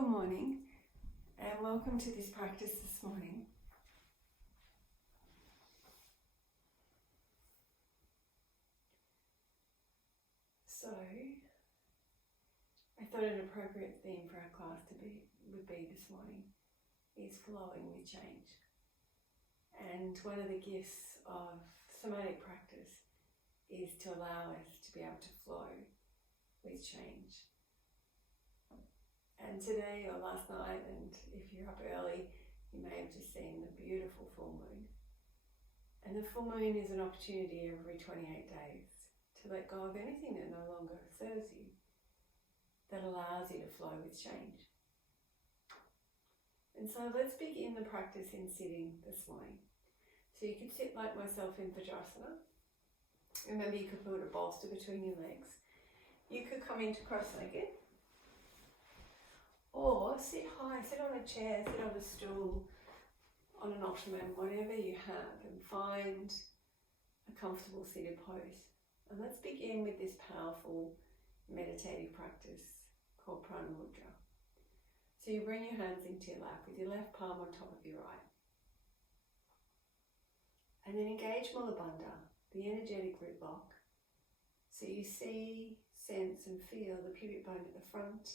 Good morning and welcome to this practice this morning. So, I thought an appropriate theme for our class would be this morning is flowing with change. And one of the gifts of somatic practice is to allow us to be able to flow with change. And today or last night, and if you're up early, you may have just seen the beautiful full moon. And the full moon is an opportunity every 28 days to let go of anything that no longer serves you, that allows you to flow with change. And so let's begin the practice in sitting this morning. So you can sit like myself in Vajrasana. Remember, you could put a bolster between your legs. You could come into cross-legged. Or sit high, sit on a chair, sit on a stool, on an ottoman, whatever you have, and find a comfortable seated pose. And let's begin with this powerful meditative practice called Prana Mudra. So you bring your hands into your lap with your left palm on top of your right. And then engage Mula Bandha, the energetic root lock. So you see, sense and feel the pubic bone at the front,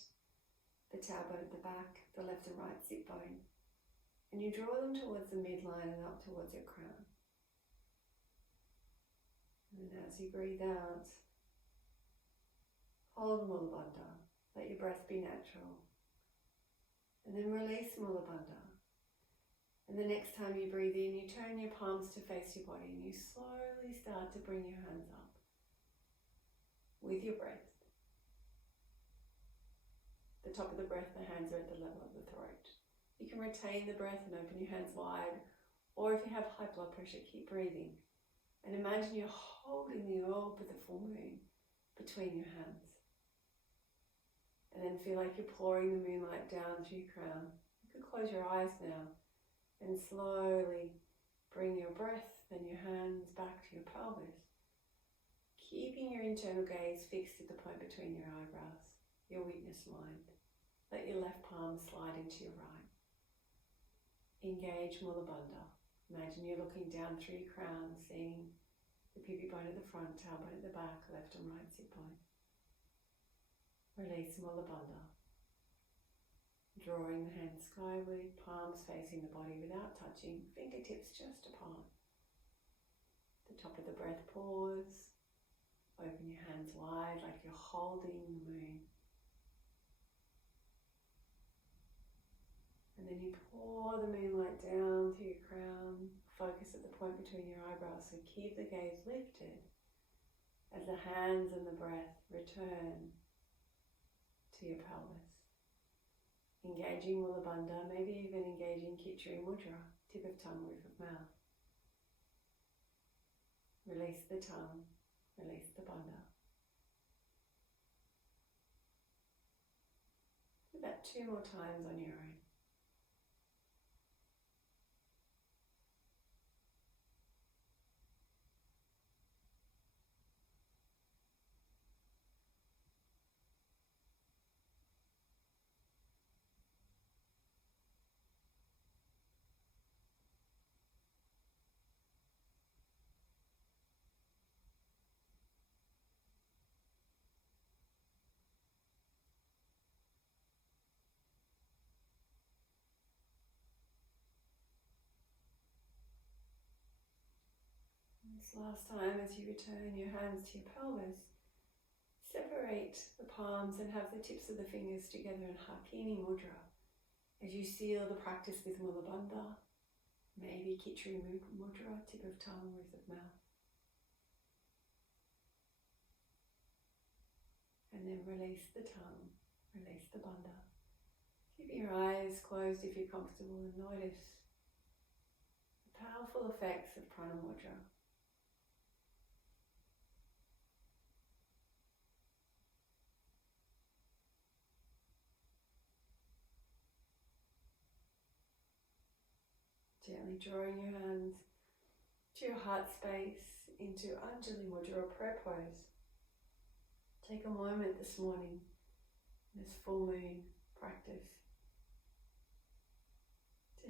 the tailbone at the back, the left and right sit bone, and you draw them towards the midline and up towards your crown. And then as you breathe out, hold Mula Bandha, let your breath be natural, and then release Mula Bandha. And the next time you breathe in, you turn your palms to face your body and you slowly start to bring your hands up with your breath. The top of the breath, the hands are at the level of the throat. You can retain the breath and open your hands wide, or if you have high blood pressure, keep breathing. And imagine you're holding the orb of the full moon between your hands. And then feel like you're pouring the moonlight down through your crown. You could close your eyes now and slowly bring your breath and your hands back to your pelvis, keeping your internal gaze fixed at the point between your eyebrows, your witness mind. Let your left palm slide into your right. Engage Mula Bandha. Imagine you're looking down through your crown, seeing the pubic bone at the front, tailbone at the back, left and right sit bone. Release Mula Bandha. Drawing the hands skyward, palms facing the body without touching, fingertips just apart. The top of the breath, pause. Open your hands wide like you're holding the moon. And then you pour the moonlight down through your crown, focus at the point between your eyebrows, so keep the gaze lifted as the hands and the breath return to your pelvis. Engaging Mula Bandha, maybe even engaging Khichari Mudra, tip of tongue, roof of mouth. Release the tongue, release the bandha. Do that 2 more times on your own. This last time, as you return your hands to your pelvis, separate the palms and have the tips of the fingers together in Hakini Mudra as you seal the practice with Mula Bandha, maybe Khichari Mudra, tip of tongue, roof of mouth. And then release the tongue, release the bandha. Keep your eyes closed if you're comfortable and notice the powerful effects of Prana Mudra. Gently drawing your hands to your heart space into Anjali Mudra or prayer pose. Take a moment this morning, this full moon practice,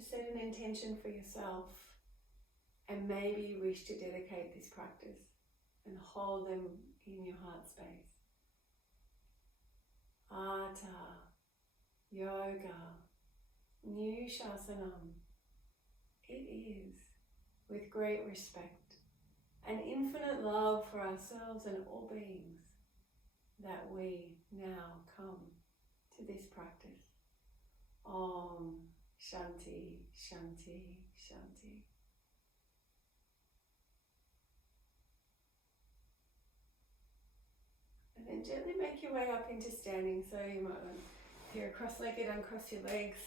Just set an intention for yourself and maybe you wish to dedicate this practice and hold them in your heart space. Atha, yoga, new shasanam. It is with great respect and infinite love for ourselves and all beings that we now come to this practice. Om Shanti, Shanti, Shanti. And then gently make your way up into standing. So you might want, if you're cross-legged, uncross your legs.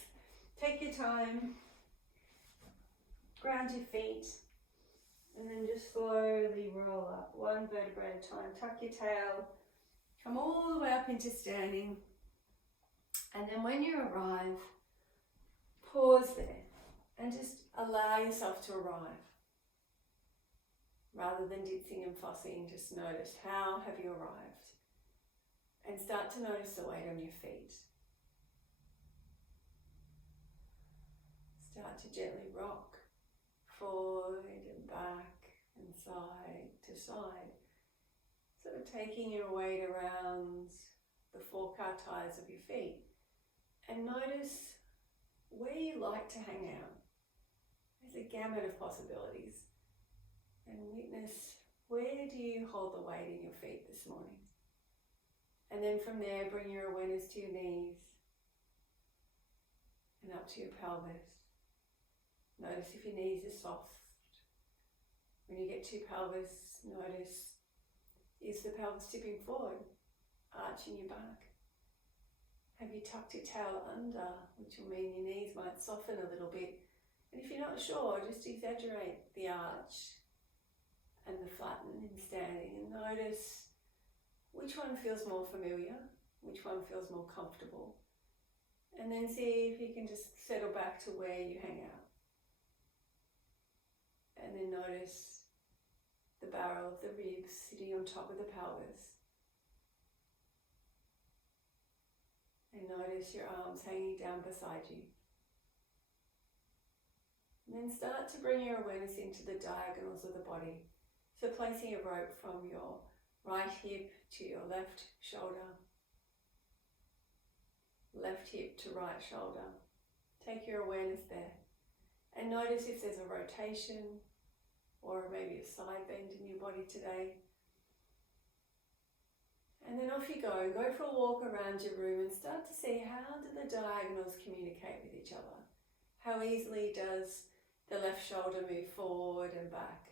Take your time. Ground your feet. And then just slowly roll up, one vertebra at a time. Tuck your tail. Come all the way up into standing. And then when you arrive, pause there and just allow yourself to arrive. Rather than ditzing and fussing, just notice how have you arrived. And start to notice the weight on your feet. Start to gently rock forward and back and side to side. Sort of taking your weight around the four ties of your feet. And notice where you like to hang out. There's a gamut of possibilities. And witness, where do you hold the weight in your feet this morning? And then from there, bring your awareness to your knees and up to your pelvis. Notice if your knees are soft. When you get to your pelvis, notice, is the pelvis tipping forward, arching your back? Have you tucked your tail under, which will mean your knees might soften a little bit. And if you're not sure, just exaggerate the arch and the flatten in standing and notice which one feels more familiar, which one feels more comfortable. And then see if you can just settle back to where you hang out. And then notice the barrel of the ribs sitting on top of the pelvis. And notice your arms hanging down beside you. And then start to bring your awareness into the diagonals of the body. So placing a rope from your right hip to your left shoulder. Left hip to right shoulder. Take your awareness there. And notice if there's a rotation or maybe a side bend in your body today. And then off you go. Go for a walk around your room and start to see how do the diagonals communicate with each other. How easily does the left shoulder move forward and back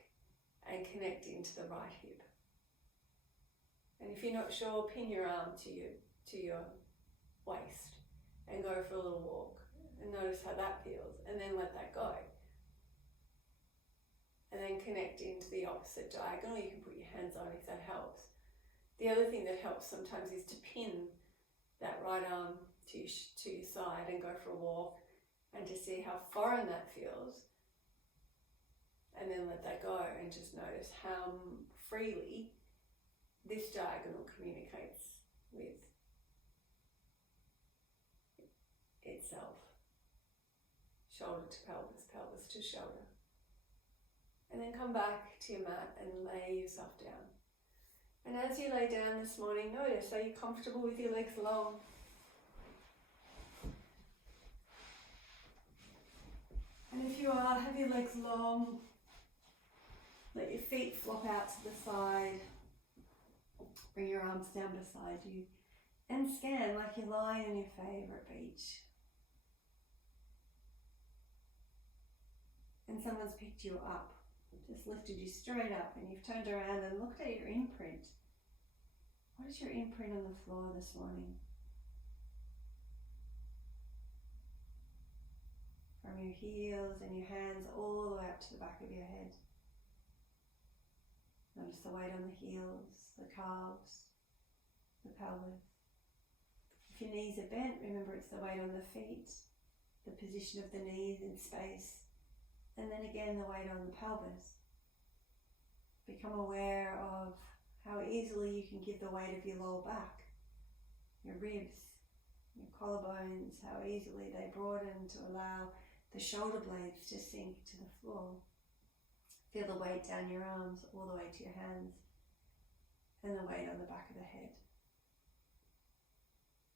and connect into the right hip. And if you're not sure, pin your arm to your waist and go for a little walk and notice how that feels and then let that go. And then connect into the opposite diagonal. You can put your hands on if that helps. The other thing that helps sometimes is to pin that right arm to your side and go for a walk and to see how foreign that feels. And then let that go and just notice how freely this diagonal communicates with itself. Shoulder to pelvis, pelvis to shoulder. And then come back to your mat and lay yourself down. And as you lay down this morning, notice, are you comfortable with your legs long? And if you are, have your legs long. Let your feet flop out to the side. Bring your arms down beside you. And scan like you're lying on your favourite beach. And someone's picked you up. Just lifted you straight up and you've turned around and looked at your imprint. What is your imprint on the floor this morning? From your heels and your hands all the way up to the back of your head. Notice the weight on the heels, the calves, the pelvis. If your knees are bent, remember it's the weight on the feet, the position of the knees in space, and then again the weight on the pelvis. Become aware of how easily you can give the weight of your lower back, your ribs, your collarbones, how easily they broaden to allow the shoulder blades to sink to the floor. Feel the weight down your arms all the way to your hands and the weight on the back of the head.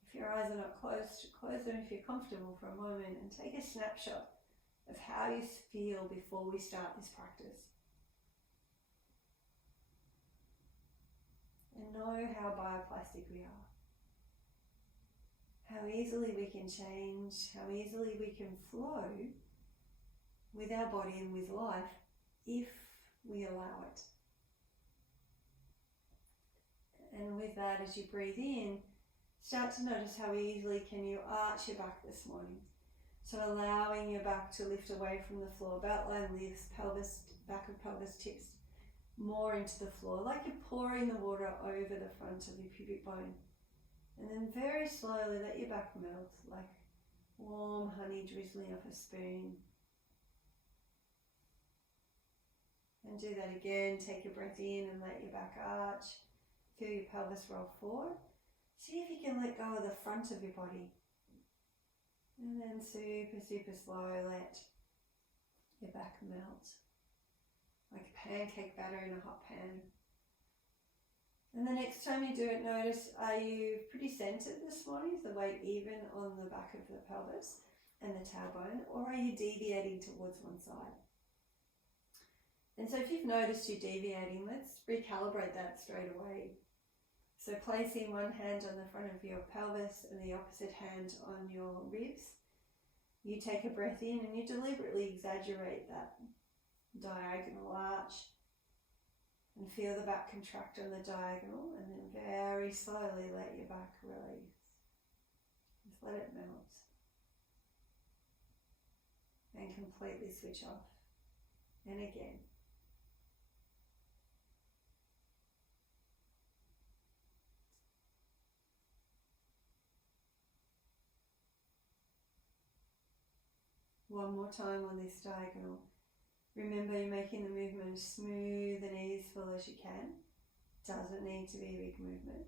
If your eyes are not closed, close them if you're comfortable for a moment and take a snapshot of how you feel before we start this practice. And know how bioplastic we are. How easily we can change, how easily we can flow with our body and with life if we allow it. And with that, as you breathe in, start to notice how easily can you arch your back this morning. So allowing your back to lift away from the floor, beltline lifts, pelvis, back of pelvis tips more into the floor, like you're pouring the water over the front of your pubic bone. And then very slowly let your back melt like warm honey drizzling off a spoon. And do that again. Take your breath in and let your back arch. Feel your pelvis roll forward. See if you can let go of the front of your body. And then super, super slow, let your back melt. Like a pancake batter in a hot pan. And the next time you do it, notice, are you pretty centered this morning? Is the weight even on the back of the pelvis and the tailbone? Or are you deviating towards one side? And so if you've noticed you're deviating, let's recalibrate that straight away. So placing one hand on the front of your pelvis and the opposite hand on your ribs. You take a breath in and you deliberately exaggerate that diagonal arch. And feel the back contract on the diagonal, and then very slowly let your back release. Just let it melt. And completely switch off. And again. One more time on this diagonal. Remember, you're making the movement as smooth and easeful as you can. Doesn't need to be a big movement.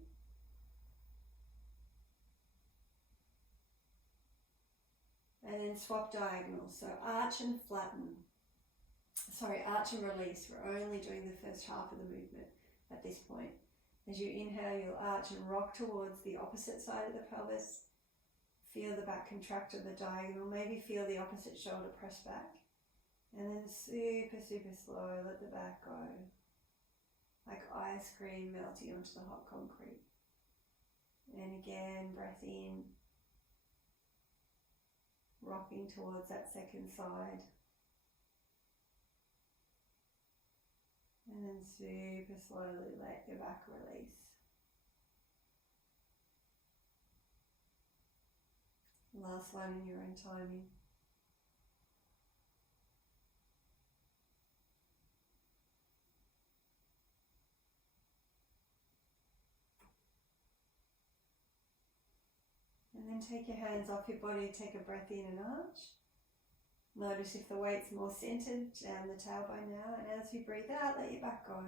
And then swap diagonals. So arch and flatten. Arch and release. We're only doing the first half of the movement at this point. As you inhale, you'll arch and rock towards the opposite side of the pelvis. Feel the back contract of the diagonal. Maybe feel the opposite shoulder press back. And then super, super slow, let the back go. Like ice cream melting onto the hot concrete. And again, breath in. Rocking towards that second side. And then super slowly let your back release. Last one in your own timing. And then take your hands off your body, take a breath in and arch. Notice if the weight's more centered down the tailbone now, and as you breathe out, let your back go.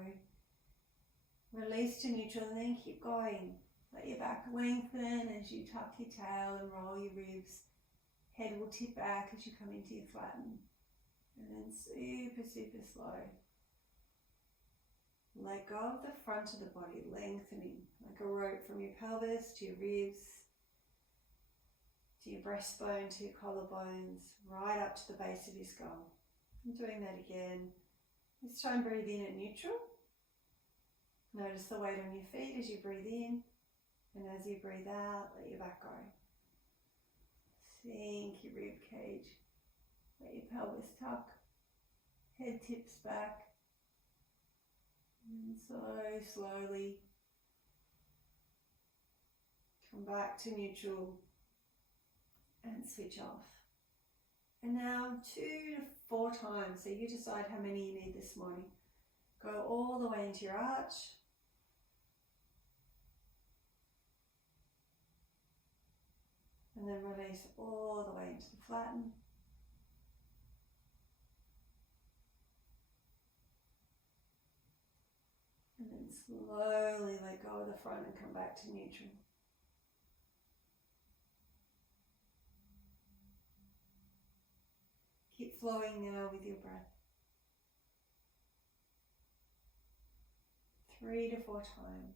Release to neutral and then keep going. Let your back lengthen as you tuck your tail and roll your ribs. Head will tip back as you come into your flatten. And then super, super slow. Let go of the front of the body, lengthening like a rope from your pelvis to your ribs, to your breastbone, to your collarbones, right up to the base of your skull. And doing that again. This time breathe in at neutral. Notice the weight on your feet as you breathe in, and as you breathe out, let your back go. Sink your rib cage. Let your pelvis tuck. Head tips back. And so slowly come back to neutral and switch off. And now 2 to 4 times, so you decide how many you need this morning. Go all the way into your arch. And then release all the way into the flatten. And then slowly let go of the front and come back to neutral. Keep flowing now with your breath. 3 to 4 times.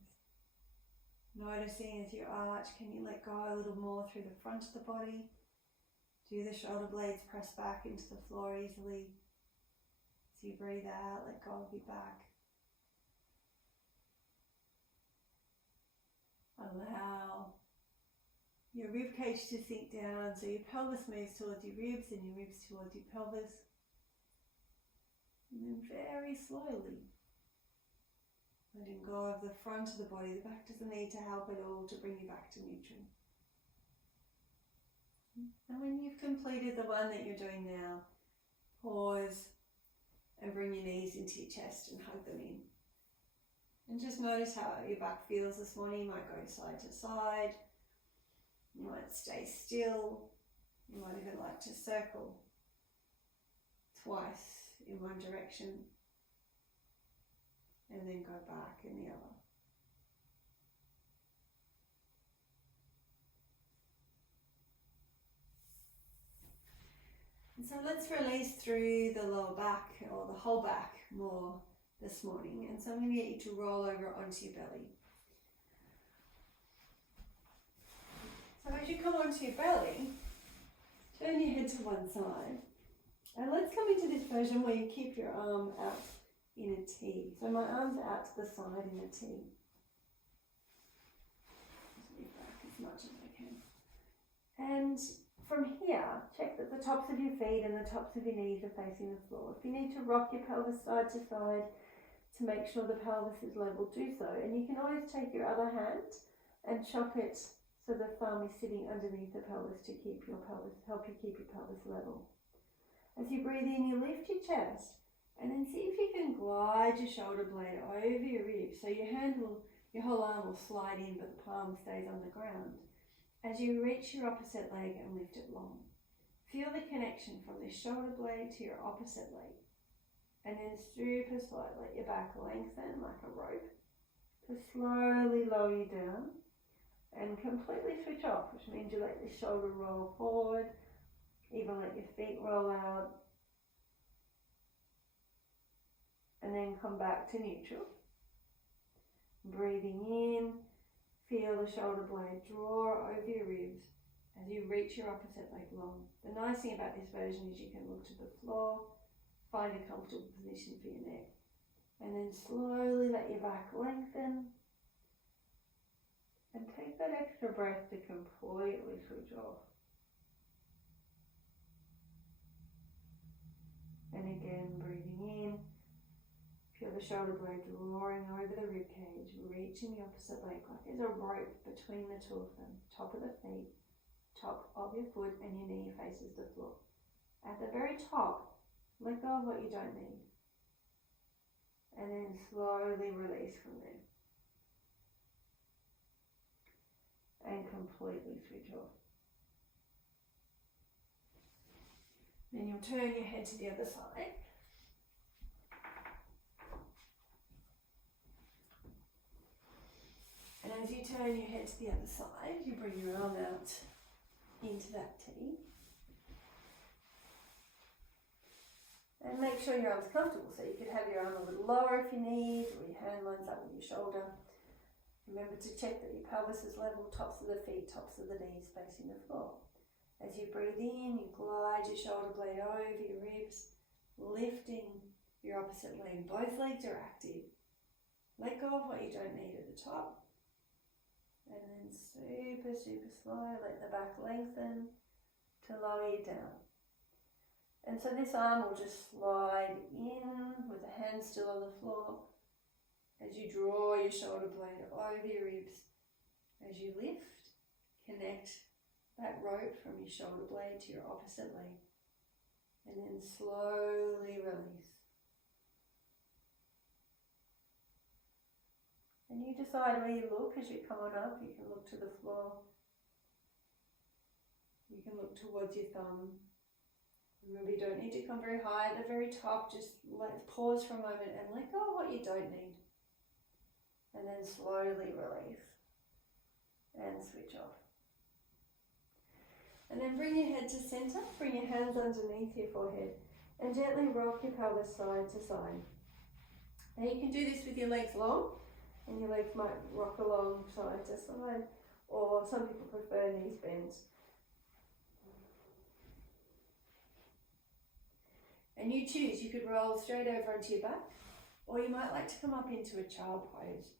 Noticing as you arch, can you let go a little more through the front of the body? Do the shoulder blades press back into the floor easily? As you breathe out, let go of your back. Allow your rib cage to sink down so your pelvis moves towards your ribs and your ribs towards your pelvis. And then very slowly, letting go of the front of the body. The back doesn't need to help at all to bring you back to neutral. And when you've completed the one that you're doing now, pause and bring your knees into your chest and hug them in. And just notice how your back feels this morning. You might go side to side. You might stay still. You might even like to circle twice in one direction and then go back in the other. And so let's release through the lower back or the whole back more this morning. And so I'm going to get you to roll over onto your belly. So as you come onto your belly, turn your head to one side. And let's come into this version where you keep your arm out in a T. So my arm's out to the side in a T. Just move back as much as I can. And from here, check that the tops of your feet and the tops of your knees are facing the floor. If you need to rock your pelvis side to side to make sure the pelvis is level, do so. And you can always take your other hand and chop it so the thumb is sitting underneath the pelvis to keep your pelvis, help you keep your pelvis level. As you breathe in, you lift your chest and then see if you can glide your shoulder blade over your ribs. So your whole arm will slide in, but the palm stays on the ground. As you reach your opposite leg and lift it long, feel the connection from the shoulder blade to your opposite leg. And then super slow, let your back lengthen like a rope to slowly lower you down and completely switch off, which means you let your shoulder roll forward, even let your feet roll out, and then come back to neutral. Breathing in. Feel the shoulder blade draw over your ribs as you reach your opposite leg long. The nice thing about this version is you can look to the floor, find a comfortable position for your neck, and then slowly let your back lengthen and take that extra breath to completely switch off. And again, breathing in. Feel the shoulder blade drawing over the rib cage, reaching the opposite leg like there's a rope between the two of them. Top of the feet, top of your foot, and your knee faces the floor. At the very top, let go of what you don't need. And then slowly release from there. And completely switch off. Then you'll turn your head to the other side. And as you turn your head to the other side, you bring your arm out into that T. And make sure your arm's comfortable. So you could have your arm a little lower if you need, or your hand lines up with your shoulder. Remember to check that your pelvis is level, tops of the feet, tops of the knees facing the floor. As you breathe in, you glide your shoulder blade over your ribs, lifting your opposite leg. Both legs are active. Let go of what you don't need at the top. And then super, super slow, let the back lengthen to lower you down. And so this arm will just slide in with the hand still on the floor as you draw your shoulder blade over your ribs. As you lift, connect that rope from your shoulder blade to your opposite leg. And then slowly release. And you decide where you look as you come on up. You can look to the floor. You can look towards your thumb. Remember, you don't need to come very high at the very top. Just pause for a moment and let go of what you don't need. And then slowly release and switch off. And then bring your head to centre, bring your hands underneath your forehead and gently rock your pelvis side to side. Now you can do this with your legs long, and your legs might rock along side to side, or some people prefer knees bent. And you choose, you could roll straight over onto your back, or you might like to come up into a child pose.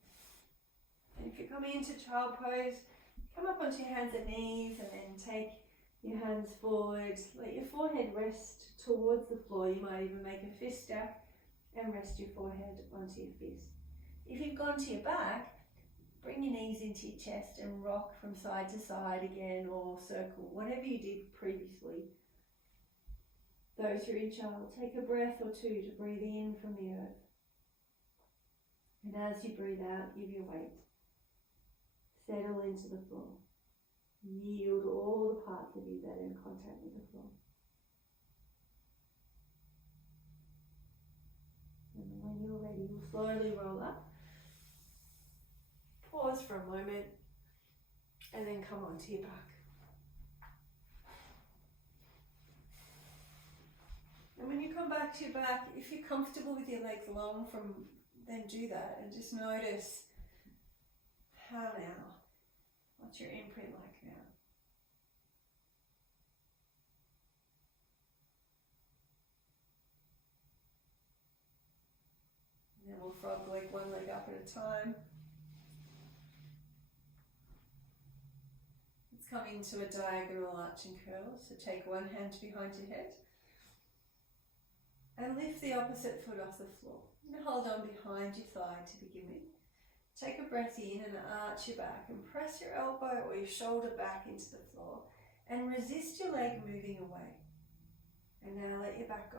And if you're coming into child pose, come up onto your hands and knees and then take your hands forward. Let your forehead rest towards the floor. You might even make a fist stack and rest your forehead onto your fist. If you've gone to your back, bring your knees into your chest and rock from side to side again, or circle, whatever you did previously. Those who are in child, take a breath or two to breathe in from the earth. And as you breathe out, give your weight. Settle into the floor. Yield all the parts of you that are in contact with the floor. And when you're ready, you'll slowly roll up. Pause for a moment and then come onto your back. And when you come back to your back, if you're comfortable with your legs long, then do that and just notice how now. What's your imprint like now? And then we'll frog leg, one leg up at a time. Let's come into a diagonal arch and curl. So take one hand behind your head and lift the opposite foot off the floor. And hold on behind your thigh to begin with. Take a breath in and arch your back and press your elbow or your shoulder back into the floor and resist your leg moving away. And now let your back go.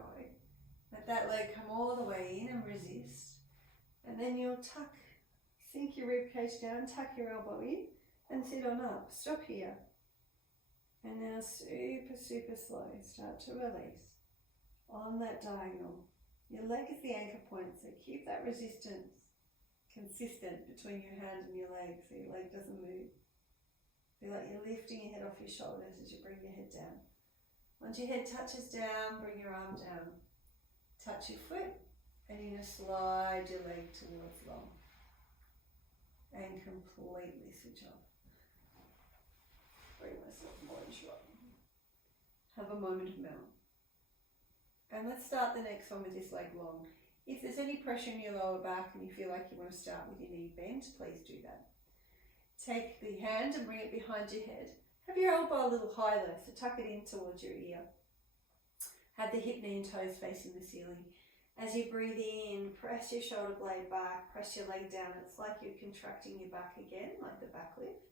Let that leg come all the way in and resist. And then you'll sink your rib cage down, tuck your elbow in and sit on up. Stop here. And now super, super slow, start to release on that diagonal. Your leg is the anchor point, so keep that resistance consistent between your hand and your leg so your leg doesn't move. Feel like you're lifting your head off your shoulders as you bring your head down. Once your head touches down, bring your arm down. Touch your foot and you're going to slide your leg towards long and completely switch off. Bring myself more in shot. Have a moment of melt. And let's start the next one with this leg long. If there's any pressure in your lower back and you feel like you want to start with your knee bent, please do that. Take the hand and bring it behind your head. Have your elbow a little higher, so tuck it in towards your ear. Have the hip, knee and toes facing the ceiling. As you breathe in, press your shoulder blade back, press your leg down. It's like you're contracting your back again, like the back lift.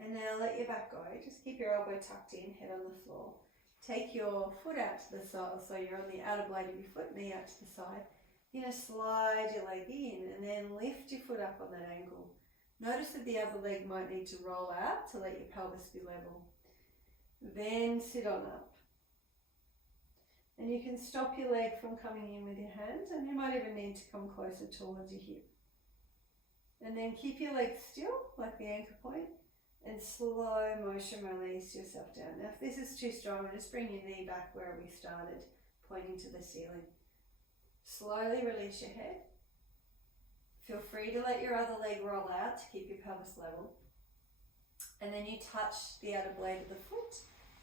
And now let your back go. Just keep your elbow tucked in, head on the floor. Take your foot out to the side, so you're on the outer blade of your foot, knee out to the side. You're going to slide your leg in and then lift your foot up on that angle. Notice that the other leg might need to roll out to let your pelvis be level. Then sit on up. And you can stop your leg from coming in with your hands, and you might even need to come closer towards your hip. And then keep your legs still, like the anchor point. And slow motion release yourself down. Now if this is too strong, just bring your knee back where we started, pointing to the ceiling. Slowly release your head. Feel free to let your other leg roll out to keep your pelvis level. And then you touch the outer blade of the foot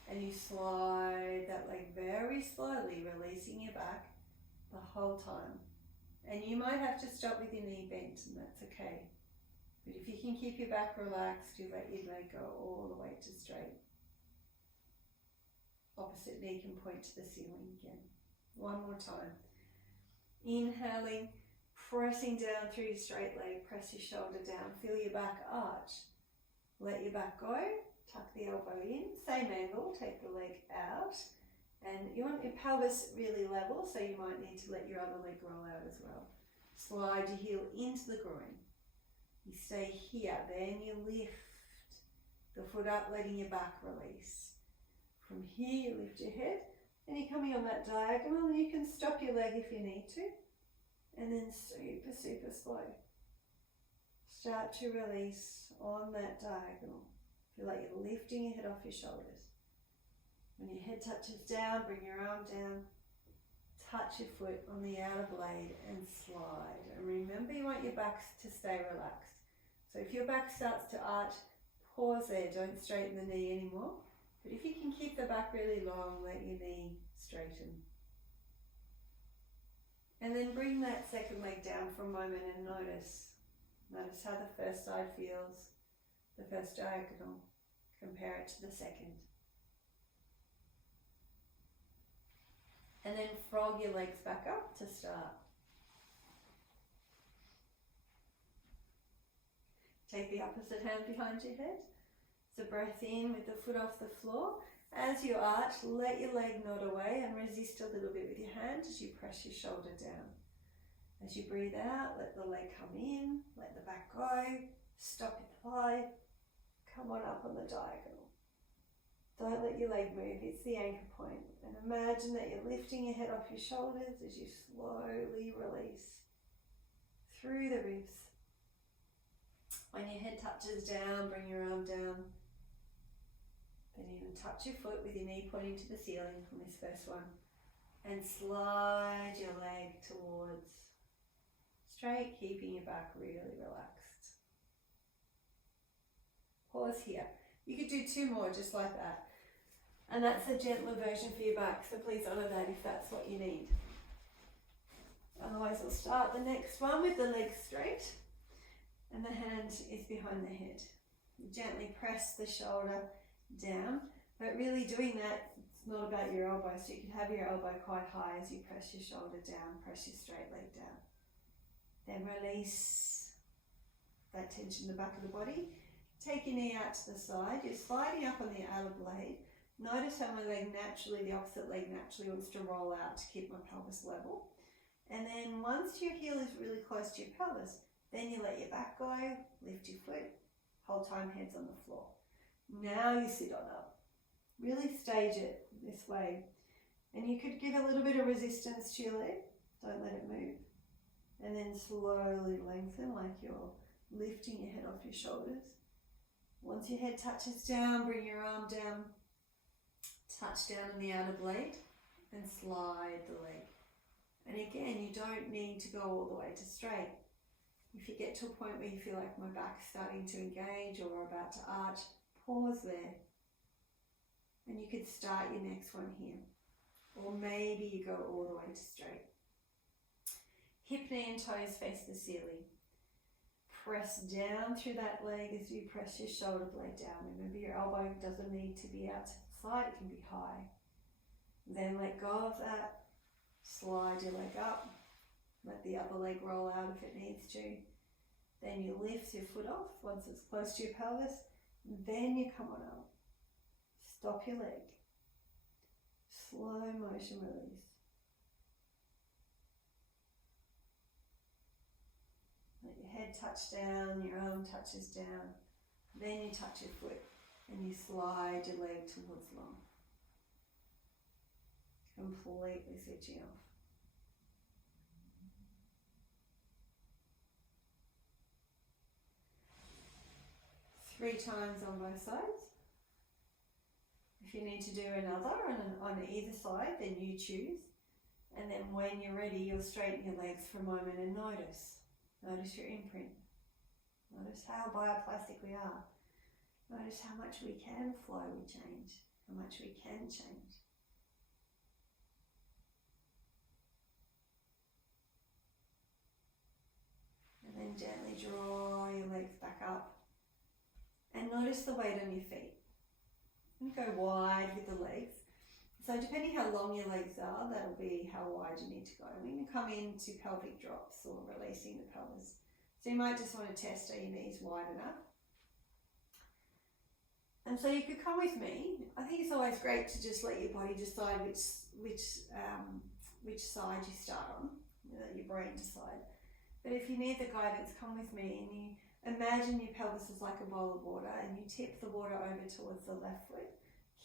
and you slide that leg very slowly, releasing your back the whole time. And you might have to stop with your knee bent, and that's okay. But if you can keep your back relaxed, you let your leg go all the way to straight. Opposite knee can point to the ceiling again. One more time. Inhaling, pressing down through your straight leg, press your shoulder down, feel your back arch. Let your back go, tuck the elbow in, same angle, take the leg out. And you want your pelvis really level, so you might need to let your other leg roll out as well. Slide your heel into the groin. You stay here, then you lift the foot up, letting your back release. From here, you lift your head, and you're coming on that diagonal, and you can stop your leg if you need to. And then super, super slow. Start to release on that diagonal. Feel like you're lifting your head off your shoulders. When your head touches down, bring your arm down. Touch your foot on the outer blade and slide. And remember, you want your back to stay relaxed. So if your back starts to arch, pause there. Don't straighten the knee anymore. But if you can keep the back really long, let your knee straighten. And then bring that second leg down for a moment and notice. Notice how the first side feels, the first diagonal. Compare it to the second. And then frog your legs back up to start. Take the opposite hand behind your head. So breath in with the foot off the floor. As you arch, let your leg nod away and resist a little bit with your hand as you press your shoulder down. As you breathe out, let the leg come in, let the back go, stop your thigh, come on up on the diagonal. Don't let your leg move, it's the anchor point. And imagine that you're lifting your head off your shoulders as you slowly release through the ribs. When your head touches down, bring your arm down. Then even touch your foot with your knee pointing to the ceiling from this first one. And slide your leg towards straight, keeping your back really relaxed. Pause here. You could do 2 more just like that. And that's a gentler version for your back, so please honour that if that's what you need. Otherwise we'll start the next one with the legs straight and the hand is behind the head. You gently press the shoulder down, but really doing that, it's not about your elbow, so you can have your elbow quite high as you press your shoulder down, press your straight leg down. Then release that tension in the back of the body. Take your knee out to the side. You're sliding up on the outer blade. Notice how my leg naturally, the opposite leg naturally wants to roll out to keep my pelvis level. And then once your heel is really close to your pelvis, then you let your back go, lift your foot, whole time hands on the floor. Now you sit on up. Really stage it this way. And you could give a little bit of resistance to your leg. Don't let it move. And then slowly lengthen like you're lifting your head off your shoulders. Once your head touches down, bring your arm down, touch down on the outer blade and slide the leg. And again, you don't need to go all the way to straight. If you get to a point where you feel like my back's starting to engage or about to arch, pause there. And you could start your next one here. Or maybe you go all the way to straight. Hip, knee and toes face the ceiling. Press down through that leg as you press your shoulder blade down. Remember, your elbow doesn't need to be out to the side, it can be high. Then let go of that. Slide your leg up. Let the other leg roll out if it needs to. Then you lift your foot off once it's close to your pelvis. Then you come on up. Stop your leg. Slow motion release. Let your head touch down, your arm touches down. Then you touch your foot and you slide your leg towards long. Completely switching off. Three times on both sides. If you need to do another on either side, then you choose. And then when you're ready, you'll straighten your legs for a moment and notice. Notice your imprint. Notice how bioplastic we are. Notice how much we can flow with change, how much we can change. And then gently draw your legs back up. And notice the weight on your feet. And go wide with the legs. So depending how long your legs are, that'll be how wide you need to go. We can come into pelvic drops or releasing the pelvis. So you might just want to test, are your knees wide enough? And so you could come with me. I think it's always great to just let your body decide which side you start on, let your brain decide. But if you need the guidance, come with me and you imagine your pelvis is like a bowl of water and you tip the water over towards the left foot,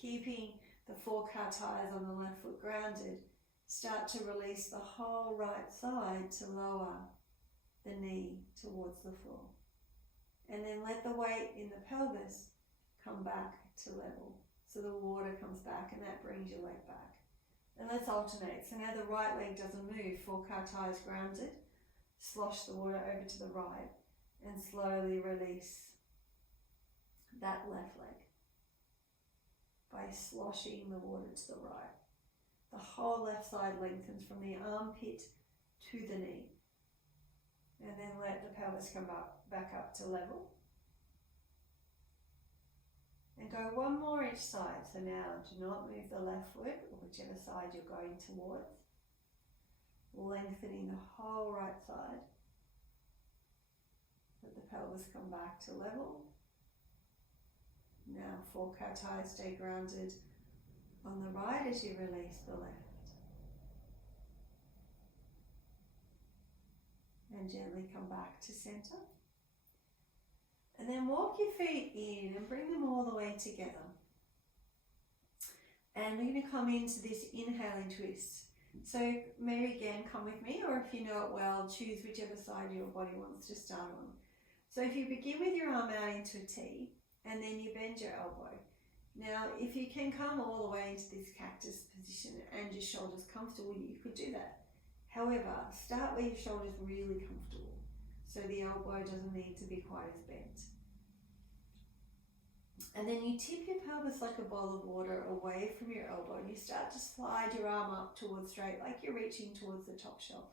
keeping the 4 ties on the left foot grounded. Start to release the whole right side to lower the knee towards the floor. And then let the weight in the pelvis come back to level. So the water comes back and that brings your leg back. And let's alternate. So now the right leg doesn't move, 4-car tyres grounded. Slosh the water over to the right and slowly release that left leg by sloshing the water to the right. The whole left side lengthens from the armpit to the knee. And then let the pelvis come back up to level. And go one more each side. So now do not move the left foot or whichever side you're going towards. Lengthening the whole right side. Let the pelvis come back to level. Now 4-car tyres stay grounded on the right as you release the left. And gently come back to centre. And then walk your feet in and bring them all the way together. And we're going to come into this inhaling twist. So maybe again, come with me, or if you know it well, choose whichever side your body wants to start on. So if you begin with your arm out into a T, and then you bend your elbow. Now, if you can come all the way into this cactus position and your shoulders comfortable, you could do that. However, start where your shoulder's really comfortable, so the elbow doesn't need to be quite as bent. And then you tip your pelvis like a bowl of water away from your elbow, and you start to slide your arm up towards straight, like you're reaching towards the top shelf.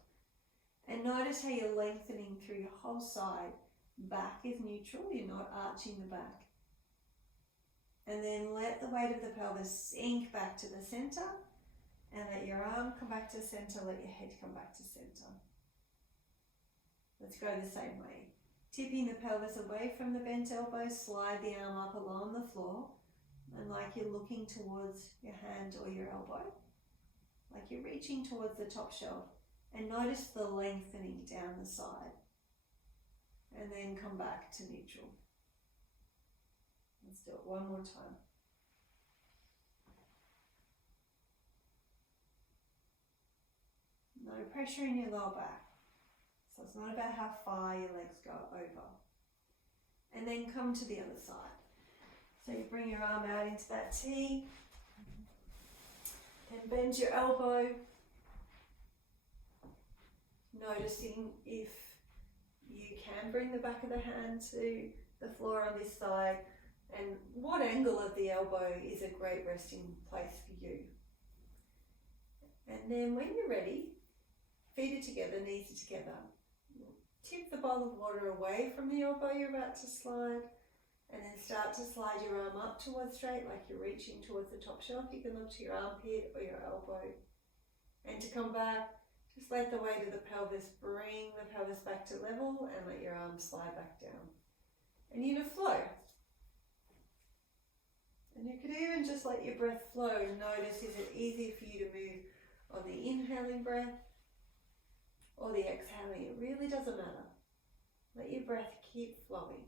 And notice how you're lengthening through your whole side. Back is neutral, you're not arching the back. And then let the weight of the pelvis sink back to the centre, and let your arm come back to the centre, let your head come back to centre. Let's go the same way. Tipping the pelvis away from the bent elbow, slide the arm up along the floor, and like you're looking towards your hand or your elbow, like you're reaching towards the top shelf, and notice the lengthening down the side, and then come back to neutral. Let's do it one more time. No pressure in your lower back. So it's not about how far your legs go over. And then come to the other side. So you bring your arm out into that T. Then bend your elbow. Noticing if you can bring the back of the hand to the floor on this side. And what angle of the elbow is a great resting place for you. And then when you're ready, feet are together, knees are together. Tip the bowl of water away from the elbow you're about to slide, and then start to slide your arm up towards straight, like you're reaching towards the top shelf. You can look to your armpit or your elbow. And to come back, just let the weight of the pelvis bring the pelvis back to level, and let your arms slide back down. And you're gonna flow. And you could even just let your breath flow and notice, is it easier for you to move on the inhaling breath or the exhaling? It really doesn't matter. Let your breath keep flowing.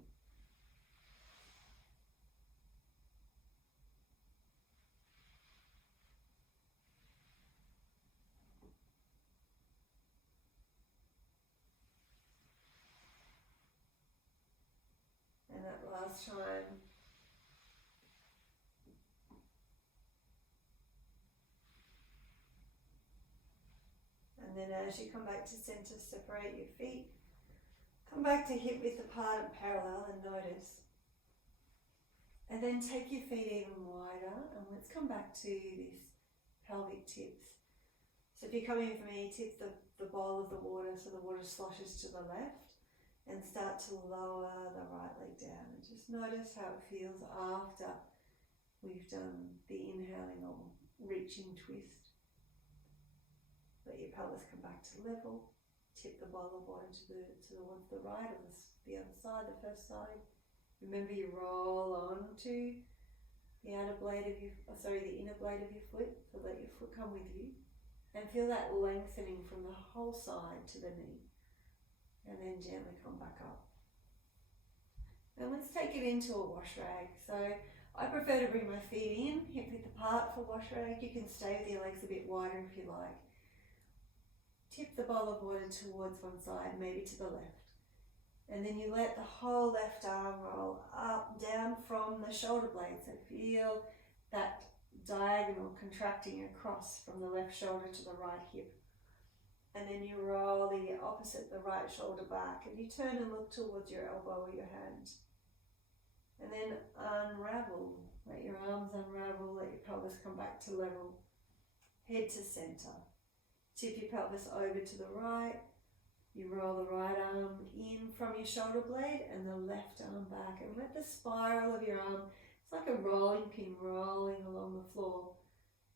And that last time, and then as you come back to centre, separate your feet. Come back to hip width apart and parallel, and notice. And then take your feet even wider, and let's come back to this pelvic tips. So if you're coming with me, tip the bowl of the water so the water sloshes to the left, and start to lower the right leg down. And just notice how it feels after we've done the inhaling or reaching twist. Let your pelvis come back to level. Tip the bowl of water towards the right or the other side, the first side. Remember, you roll onto the inner blade of your foot, so let your foot come with you, and feel that lengthening from the whole side to the knee, and then gently come back up. And let's take it into a wash rag. So I prefer to bring my feet in, hip width apart for wash rag. You can stay with your legs a bit wider if you like. Tip the bowl of water towards one side, maybe to the left. And then you let the whole left arm roll up, down from the shoulder blade. So feel that diagonal contracting across from the left shoulder to the right hip. And then you roll the opposite, the right shoulder back, and you turn and look towards your elbow or your hand. And then unravel. Let your arms unravel, let your pelvis come back to level. Head to center. Tip your pelvis over to the right. You roll the right arm in from your shoulder blade and the left arm back. And let the spiral of your arm, it's like a rolling pin rolling along the floor.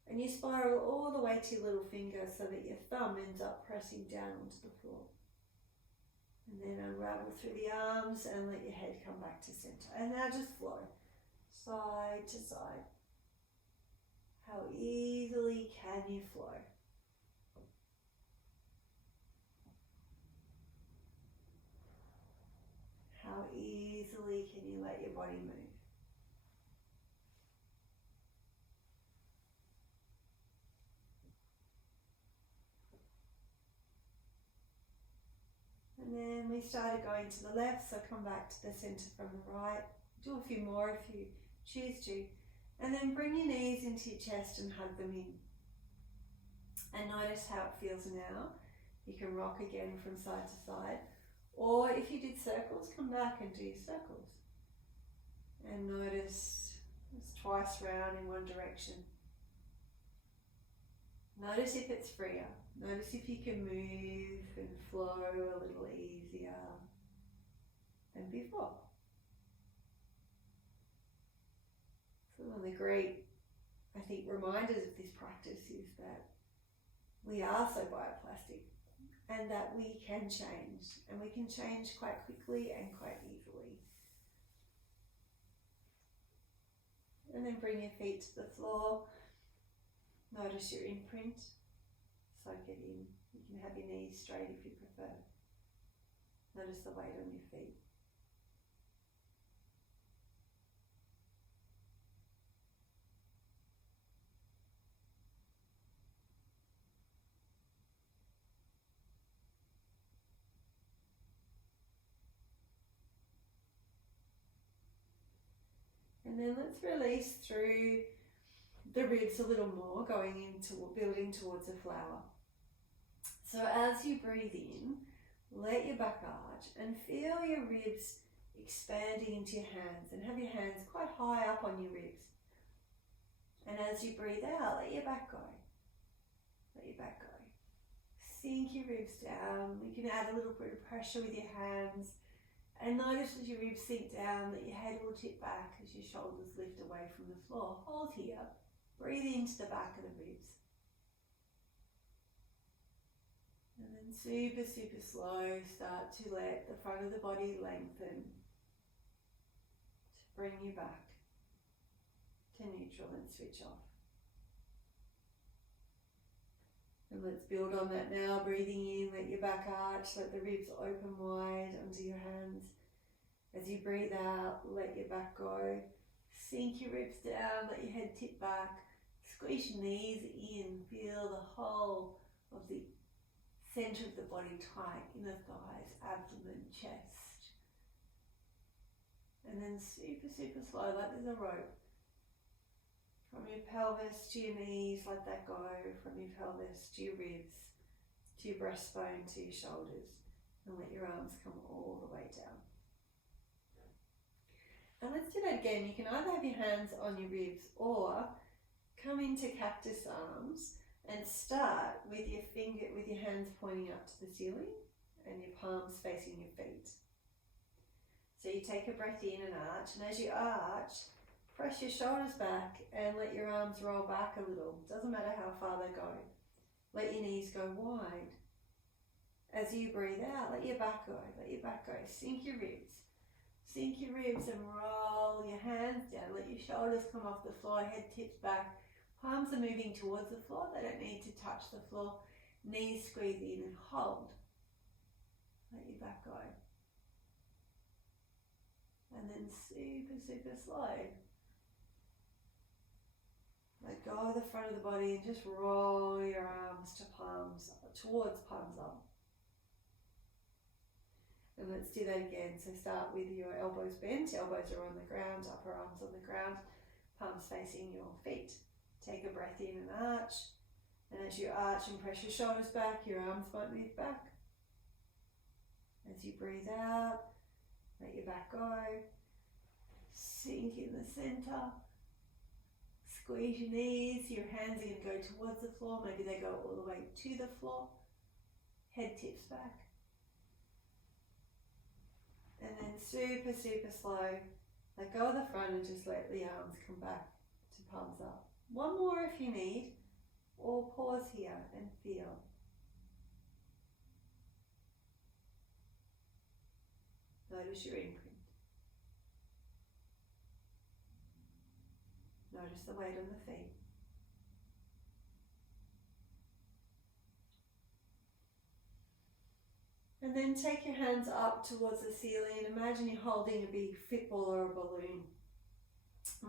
And you spiral all the way to your little finger so that your thumb ends up pressing down onto the floor. And then unravel through the arms and let your head come back to center. And now just flow side to side. How easily can you flow? How easily can you let your body move? And then we started going to the left, so come back to the center from the right. Do a few more if you choose to. And then bring your knees into your chest and hug them in. And notice how it feels now. You can rock again from side to side. Or if you did circles, come back and do circles. And notice it's twice round in one direction. Notice if it's freer. Notice if you can move and flow a little easier than before. So one of the great, I think, reminders of this practice is that we are so bioplastic and that we can change, and we can change quite quickly and quite easily. And then bring your feet to the floor. Notice your imprint. Soak it in. You can have your knees straight if you prefer. Notice the weight on your feet. And then let's release through the ribs a little more, going into building towards a flower. So as you breathe in, let your back arch and feel your ribs expanding into your hands, and have your hands quite high up on your ribs. And as you breathe out, let your back go. Let your back go. Sink your ribs down. You can add a little bit of pressure with your hands. And notice as your ribs sink down that your head will tip back as your shoulders lift away from the floor. Hold here. Breathe into the back of the ribs. And then super, super slow, start to let the front of the body lengthen to bring you back to neutral and switch off. And let's build on that now, breathing in, let your back arch, let the ribs open wide onto your hands. As you breathe out, let your back go. Sink your ribs down, let your head tip back. Squeeze your knees in, feel the whole of the center of the body tight, inner thighs, abdomen, chest. And then super, super slow, like there's a rope. From your pelvis to your knees, let that go. From your pelvis to your ribs, to your breastbone, to your shoulders. And let your arms come all the way down. And let's do that again. You can either have your hands on your ribs or come into cactus arms and start with your hands pointing up to the ceiling and your palms facing your feet. So you take a breath in and arch, and as you arch, press your shoulders back and let your arms roll back a little. Doesn't matter how far they go. Let your knees go wide. As you breathe out, let your back go. Let your back go. Sink your ribs. Sink your ribs and roll your hands down. Let your shoulders come off the floor. Head tips back. Palms are moving towards the floor. They don't need to touch the floor. Knees squeeze in and hold. Let your back go. And then super, super slow. Let go of the front of the body and just roll your arms to palms, towards palms up. And let's do that again. So start with your elbows bent, elbows are on the ground, upper arms on the ground, palms facing your feet. Take a breath in and arch. And as you arch and press your shoulders back, your arms might move back. As you breathe out, let your back go. Sink in the center. Squeeze your knees. Your hands are going to go towards the floor. Maybe they go all the way to the floor. Head tips back. And then super, super slow, let go of the front and just let the arms come back to palms up. One more if you need, or pause here and feel. Notice your imprint. Notice the weight on the feet. And then take your hands up towards the ceiling and imagine you're holding a big football or a balloon.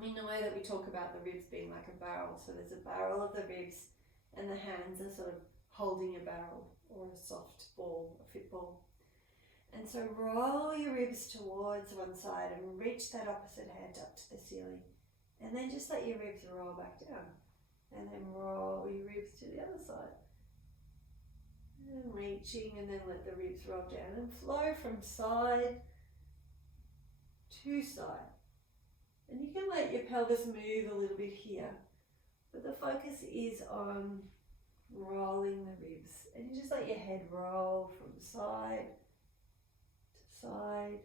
We know that we talk about the ribs being like a barrel, so there's a barrel of the ribs and the hands are sort of holding a barrel or a soft ball, a football. And so roll your ribs towards one side and reach that opposite hand up to the ceiling. And then just let your ribs roll back down. And then roll your ribs to the other side. And reaching, and then let the ribs roll down and flow from side to side. And you can let your pelvis move a little bit here, but the focus is on rolling the ribs. And you just let your head roll from side to side.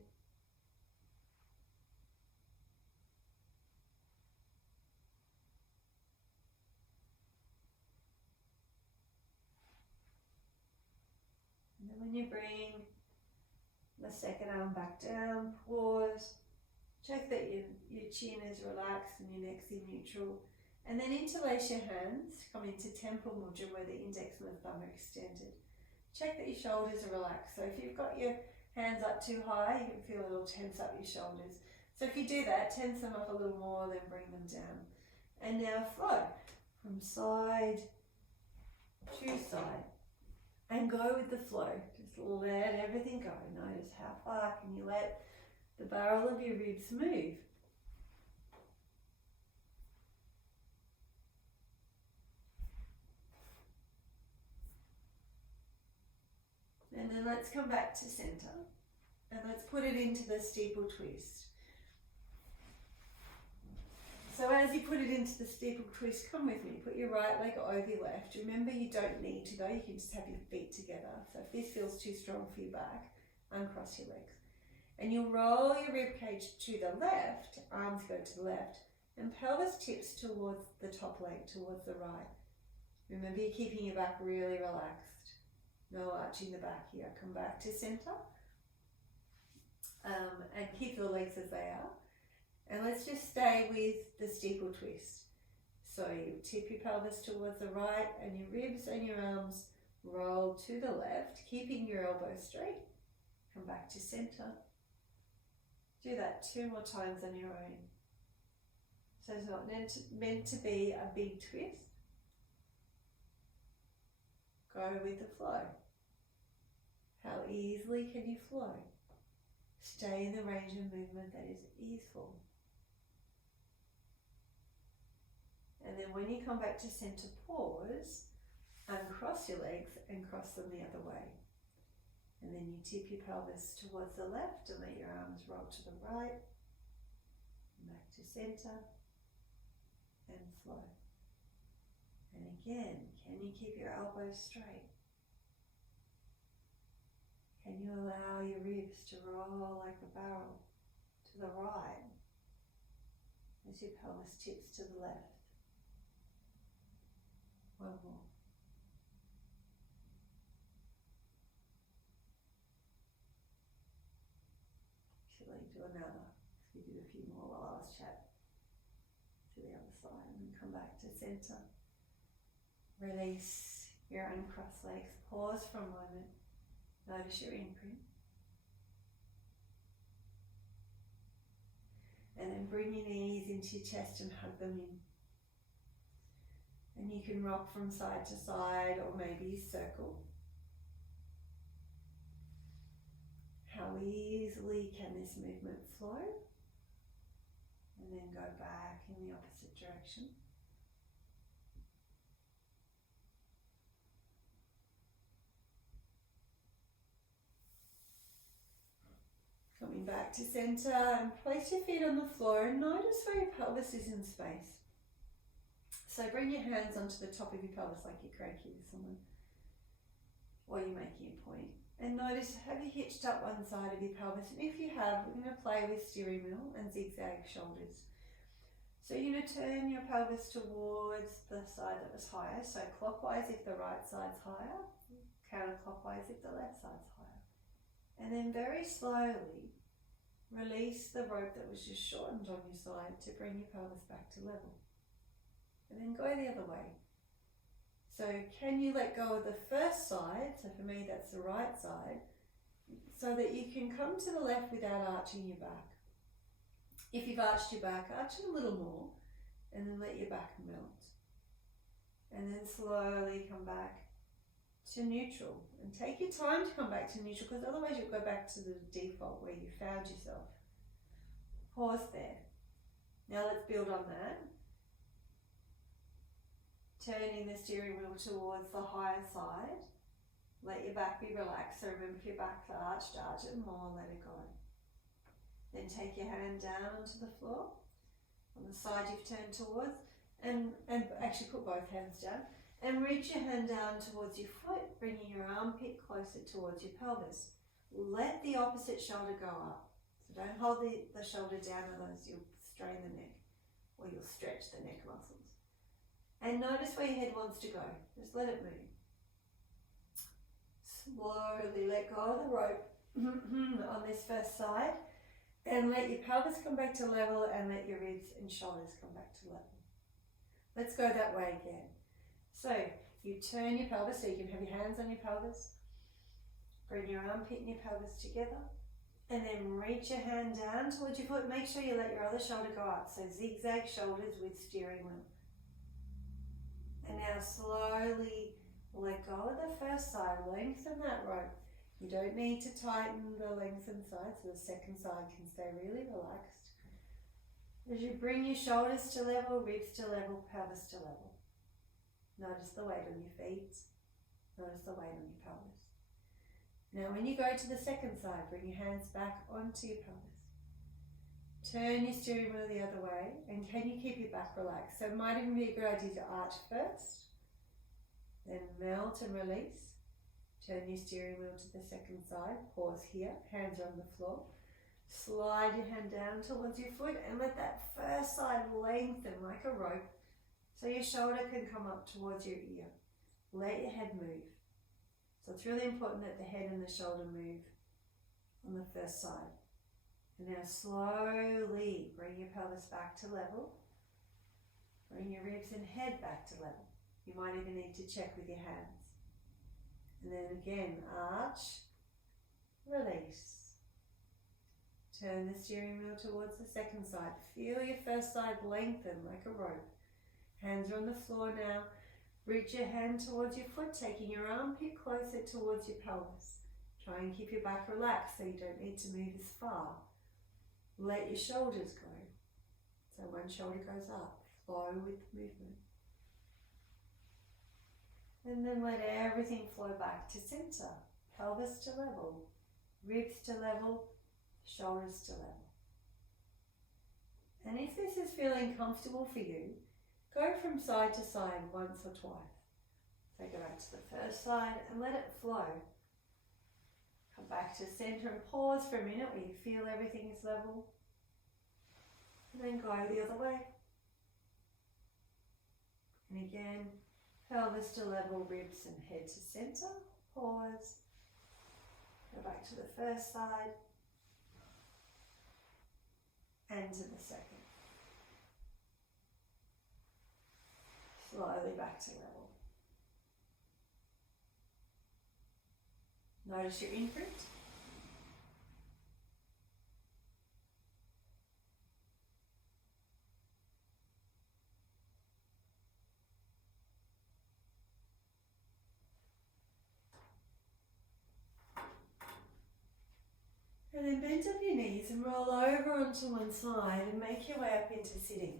And then when you bring the second arm back down, pause. Check that your chin is relaxed and your neck's in neutral. And then interlace your hands, come into temple mudra where the index and the thumb are extended. Check that your shoulders are relaxed. So if you've got your hands up too high, you can feel a little tense up your shoulders. So if you do that, tense them up a little more, then bring them down. And now flow from side to side. And go with the flow. Just let everything go. Notice how far can you let the barrel of your ribs move. And then let's come back to center. And let's put it into the steeple twist. So as you put it into the steeple twist, come with me. Put your right leg over your left. Remember, you don't need to though. You can just have your feet together. So if this feels too strong for your back, uncross your legs. And you'll roll your rib cage to the left, arms go to the left, and pelvis tips towards the top leg, towards the right. Remember, you're keeping your back really relaxed. No arching the back here. Come back to center. And keep the legs as they are. And let's just stay with the steeple twist. So you tip your pelvis towards the right and your ribs and your arms roll to the left, keeping your elbows straight. Come back to center. Do that 2 more times on your own. So it's not meant to be a big twist. Go with the flow. How easily can you flow? Stay in the range of movement that is easeful. And then when you come back to center, pause, uncross your legs and cross them the other way. And then you tip your pelvis towards the left and let your arms roll to the right. Back to center and flow. And again, can you keep your elbows straight? Can you allow your ribs to roll like a barrel to the right as your pelvis tips to the left? One more. Actually, do another. We did a few more while I was chatting. To the other side and then come back to center. Release your uncrossed legs. Pause for a moment. Notice your imprint. And then bring your knees into your chest and hug them in. And you can rock from side to side or maybe circle. How how easily can this movement flow, and then go back in the opposite direction. Coming back to center and place your feet on the floor and notice where your pelvis is in space. So bring your hands onto the top of your pelvis like you're cranky with someone, or you're making a point. And notice, have you hitched up one side of your pelvis? And if you have, we're going to play with steering wheel and zigzag shoulders. So you're going to turn your pelvis towards the side that was higher. So clockwise if the right side's higher, counterclockwise if the left side's higher. And then very slowly release the rope that was just shortened on your side to bring your pelvis back to level. And then go the other way. So can you let go of the first side, so for me that's the right side, so that you can come to the left without arching your back. If you've arched your back, arch it a little more and then let your back melt. And then slowly come back to neutral. And take your time to come back to neutral, because otherwise you'll go back to the default where you found yourself. Pause there. Now let's build on that. Turning the steering wheel towards the higher side. Let your back be relaxed. So remember, if your back's arched, arch it more, let it go. Then take your hand down onto the floor on the side you've turned towards, and actually put both hands down, and reach your hand down towards your foot, bringing your armpit closer towards your pelvis. Let the opposite shoulder go up. So don't hold the shoulder down, otherwise you'll strain the neck, or you'll stretch the neck muscles. And notice where your head wants to go. Just let it move. Slowly let go of the rope on this first side, and let your pelvis come back to level, and let your ribs and shoulders come back to level. Let's go that way again. So you turn your pelvis so you can have your hands on your pelvis. Bring your armpit and your pelvis together. And then reach your hand down towards your foot. Make sure you let your other shoulder go up. So zigzag shoulders with steering wheel. And now slowly let go of the first side. Lengthen that rope. You don't need to tighten the lengthened side, so the second side can stay really relaxed. As you bring your shoulders to level, ribs to level, pelvis to level. Notice the weight on your feet. Notice the weight on your pelvis. Now when you go to the second side, bring your hands back onto your pelvis. Turn your steering wheel the other way, and can you keep your back relaxed? So it might even be a good idea to arch first, then melt and release. Turn your steering wheel to the second side, pause here, hands are on the floor. Slide your hand down towards your foot and let that first side lengthen like a rope so your shoulder can come up towards your ear. Let your head move. So it's really important that the head and the shoulder move on the first side. And now slowly bring your pelvis back to level. Bring your ribs and head back to level. You might even need to check with your hands. And then again, arch, release. Turn the steering wheel towards the second side. Feel your first side lengthen like a rope. Hands are on the floor now. Reach your hand towards your foot, taking your armpit closer towards your pelvis. Try and keep your back relaxed so you don't need to move as far. Let your shoulders go. So one shoulder goes up. Flow with the movement. And then let everything flow back to center. Pelvis to level, ribs to level, shoulders to level. And if this is feeling comfortable for you, go from side to side once or twice. So go back to the first side and let it flow. Come back to center and pause for a minute where you feel everything is level. And then go the other way. And again, pelvis to level, ribs and head to center. Pause. Go back to the first side and to the second. Slowly back to level. Notice your imprint. And then bend up your knees and roll over onto one side and make your way up into sitting.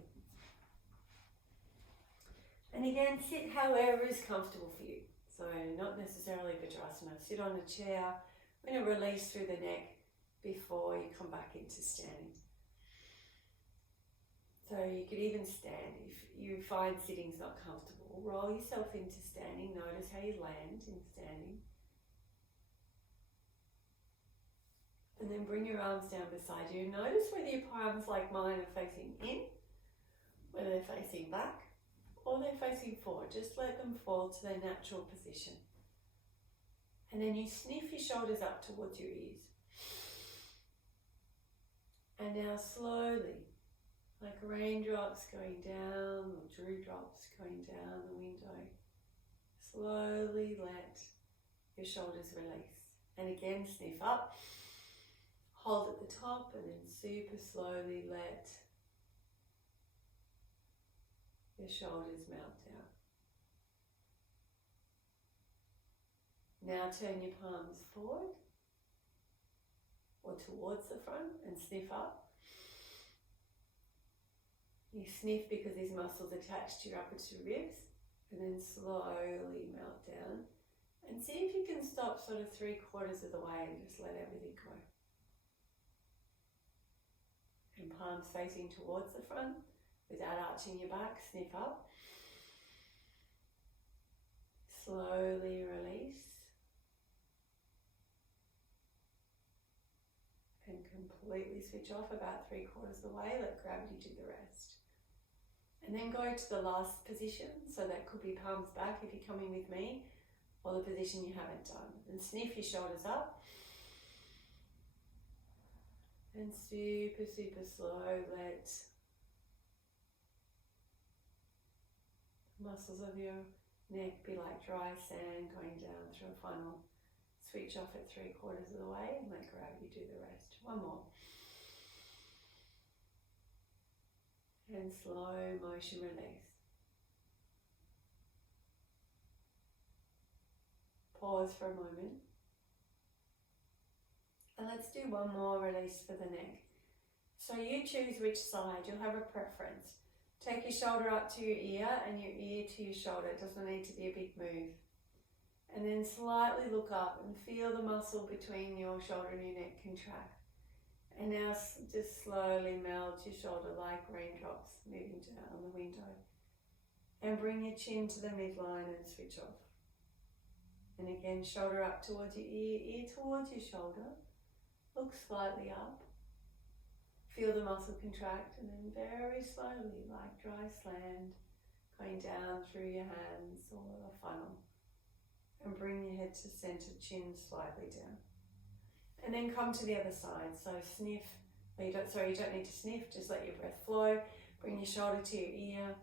And again, sit however is comfortable for you. So not necessarily Vajrasana. Sit on a chair. I'm going to release through the neck before you come back into standing. So you could even stand. If you find sitting's not comfortable, roll yourself into standing. Notice how you land in standing. And then bring your arms down beside you. Notice whether your palms, like mine, are facing in, whether they're facing back, or they're facing forward. Just let them fall to their natural position. And then you sniff your shoulders up towards your ears. And now slowly, like raindrops going down or dewdrops going down the window, slowly let your shoulders release. And again, sniff up, hold at the top, and then super slowly let your shoulders melt down. Now turn your palms forward or towards the front and sniff up. You sniff because these muscles attached to your upper two ribs, and then slowly melt down. And see if you can stop sort of 3/4 of the way and just let everything go. And palms facing towards the front without arching your back, sniff up. Slowly release. And completely switch off about 3/4 of the way, let gravity do the rest. And then go to the last position, so that could be palms back if you're coming with me, or the position you haven't done. And sniff your shoulders up. And super, super slow, let the muscles of your neck be like dry sand going down through a funnel. Switch off at 3/4 of the way and let gravity do the rest. One more. And slow motion release. Pause for a moment. And let's do one more release for the neck. So you choose which side, you'll have a preference. Take your shoulder up to your ear and your ear to your shoulder. It doesn't need to be a big move. And then slightly look up and feel the muscle between your shoulder and your neck contract. And now just slowly melt your shoulder like raindrops moving down the window. And bring your chin to the midline and switch off. And again, shoulder up towards your ear, ear towards your shoulder. Look slightly up. Feel the muscle contract, and then very slowly, like dry sand, going down through your hands or a funnel. And bring your head to center, chin slightly down. And then come to the other side. So sniff, you don't need to sniff, just let your breath flow. Bring your shoulder to your ear,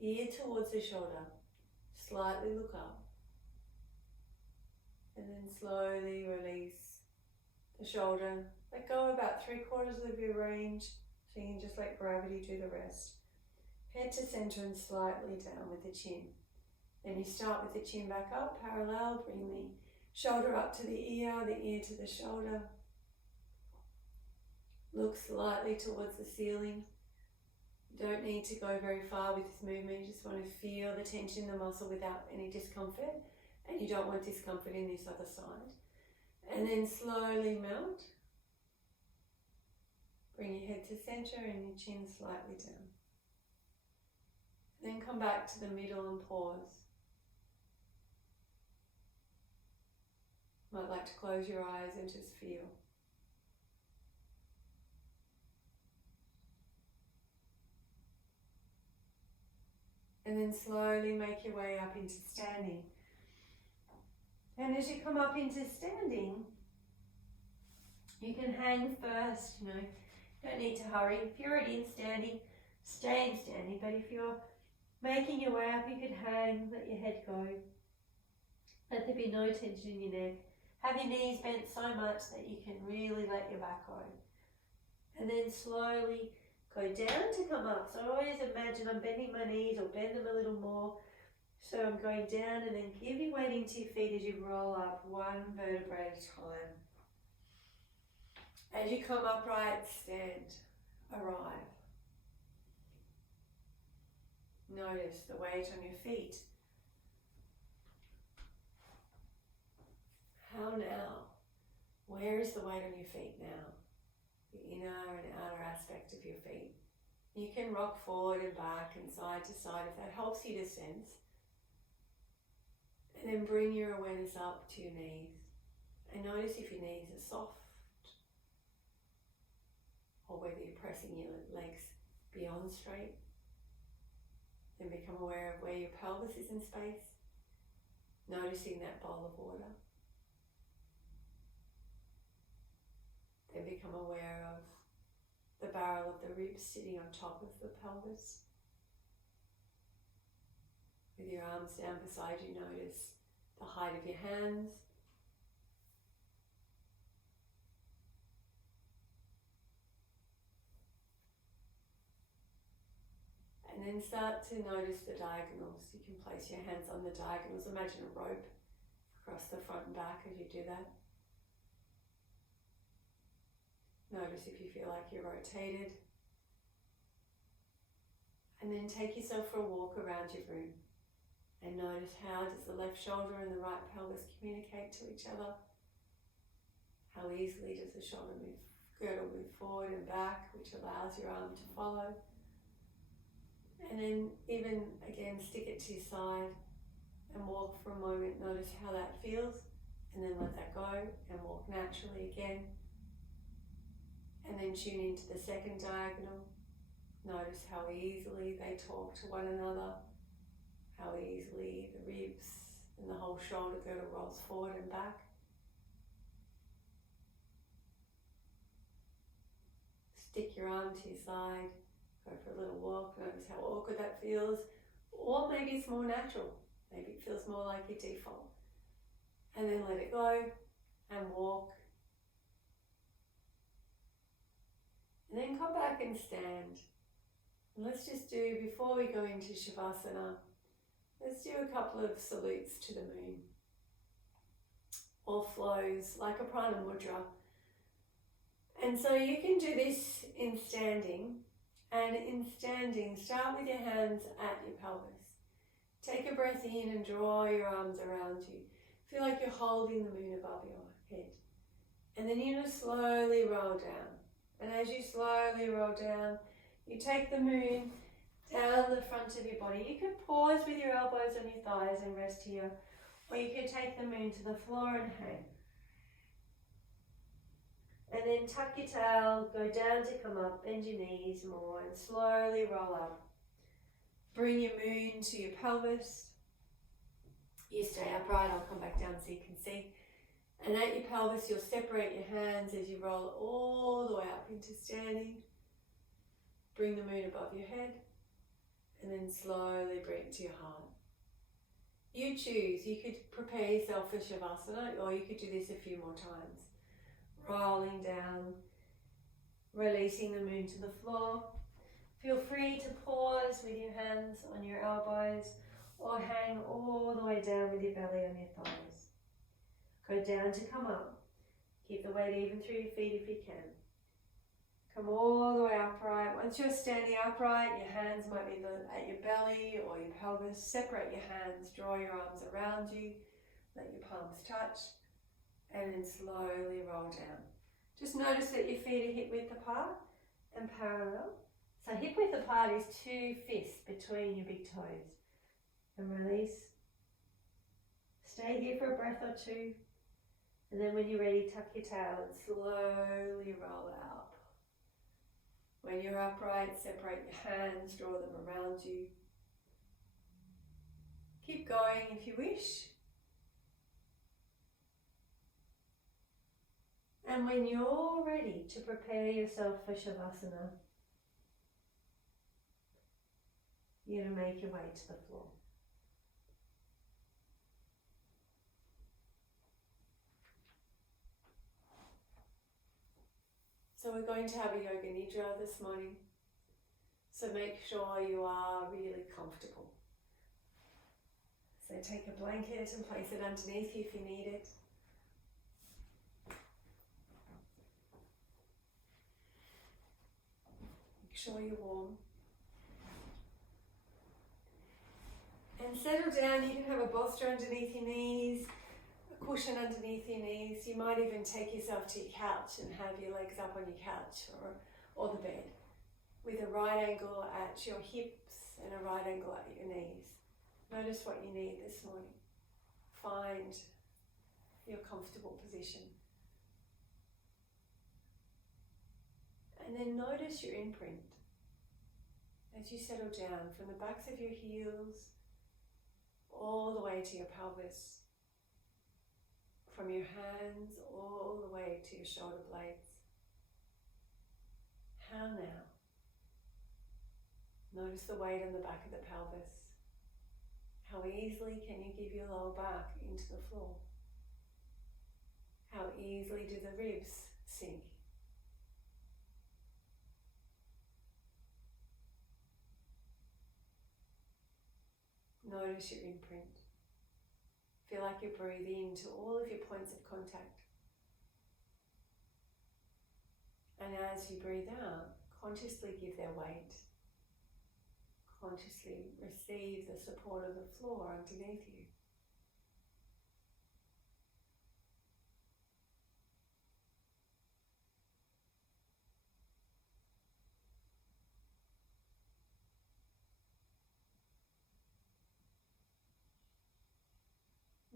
ear towards the shoulder. Slightly look up. And then slowly release the shoulder. Let go about 3/4 of your range, so you can just let gravity do the rest. Head to center and slightly down with the chin. Then you start with the chin back up, parallel, bring the shoulder up to the ear to the shoulder. Look slightly towards the ceiling. You don't need to go very far with this movement, you just want to feel the tension in the muscle without any discomfort, and you don't want discomfort in this other side. And then slowly melt. Bring your head to center and your chin slightly down. Then come back to the middle and pause. Might like to close your eyes and just feel. And then slowly make your way up into standing. And as you come up into standing, you can hang first, don't need to hurry. If you're already in standing, stay in standing, but if you're making your way up, you could hang, let your head go. Let there be no tension in your neck. Have your knees bent so much that you can really let your back go. And then slowly go down to come up. So I always imagine I'm bending my knees or bend them a little more. So I'm going down, and then give your weight into your feet as you roll up one vertebrae at a time. As you come upright, stand, arrive. Notice the weight on your feet. How now? Where is the weight on your feet now? The inner and outer aspect of your feet. You can rock forward and back and side to side if that helps you to sense. And then bring your awareness up to your knees. And notice if your knees are soft or whether you're pressing your legs beyond straight. Then become aware of where your pelvis is in space. Noticing that bowl of water. Then become aware of the barrel of the ribs sitting on top of the pelvis. With your arms down beside you, notice the height of your hands. And then start to notice the diagonals. You can place your hands on the diagonals. Imagine a rope across the front and back as you do that. Notice if you feel like you're rotated. And then take yourself for a walk around your room. And notice how does the left shoulder and the right pelvis communicate to each other? How easily does the shoulder girdle move forward and back, which allows your arm to follow. And then even again, stick it to your side and walk for a moment. Notice how that feels and then let that go and walk naturally again. And then tune into the second diagonal. Notice how easily they talk to one another, how easily the ribs and the whole shoulder girdle rolls forward and back. Stick your arm to your side, go for a little walk, notice how awkward that feels, or maybe it's more natural, maybe it feels more like your default. And then let it go and walk. And then come back and stand. And let's just do, before we go into Shavasana, let's do a couple of salutes to the moon. Or flows, like a prana mudra. And so you can do this in standing. And in standing, start with your hands at your pelvis. Take a breath in and draw your arms around you. Feel like you're holding the moon above your head. And then you're going to slowly roll down. And as you slowly roll down, you take the moon down the front of your body. You can pause with your elbows on your thighs and rest here. Or you can take the moon to the floor and hang. And then tuck your tail, go down to come up, bend your knees more and slowly roll up. Bring your moon to your pelvis. You stay upright, I'll come back down so you can see. And at your pelvis, you'll separate your hands as you roll all the way up into standing. Bring the moon above your head and then slowly bring it to your heart. You choose, you could prepare yourself for Shavasana or you could do this a few more times. Rolling down, releasing the moon to the floor. Feel free to pause with your hands on your elbows or hang all the way down with your belly on your thighs. Go down to come up. Keep the weight even through your feet if you can. Come all the way upright. Once you're standing upright, your hands might be at your belly or your pelvis. Separate your hands, draw your arms around you, let your palms touch. And then slowly roll down. Just notice that your feet are hip width apart and parallel. So hip width apart is 2 fists between your big toes. And release. Stay here for a breath or two. And then when you're ready, tuck your tail and slowly roll out. When you're upright, separate your hands, draw them around you. Keep going if you wish. And when you're ready to prepare yourself for Shavasana, you're going to make your way to the floor. So we're going to have a yoga nidra this morning. So make sure you are really comfortable. So take a blanket and place it underneath you if you need it. sure you're warm. And settle down. You can have a bolster underneath your knees, a cushion underneath your knees. You might even take yourself to your couch and have your legs up on your couch or the bed, with a right angle at your hips and a right angle at your knees. Notice what you need this morning. Find your comfortable position. And then notice your imprint as you settle down from the backs of your heels all the way to your pelvis, from your hands all the way to your shoulder blades. How now? Notice the weight on the back of the pelvis. How easily can you give your lower back into the floor? How easily do the ribs sink? Notice your imprint. Feel like you're breathing into all of your points of contact. And as you breathe out, consciously give their weight. Consciously receive the support of the floor underneath you.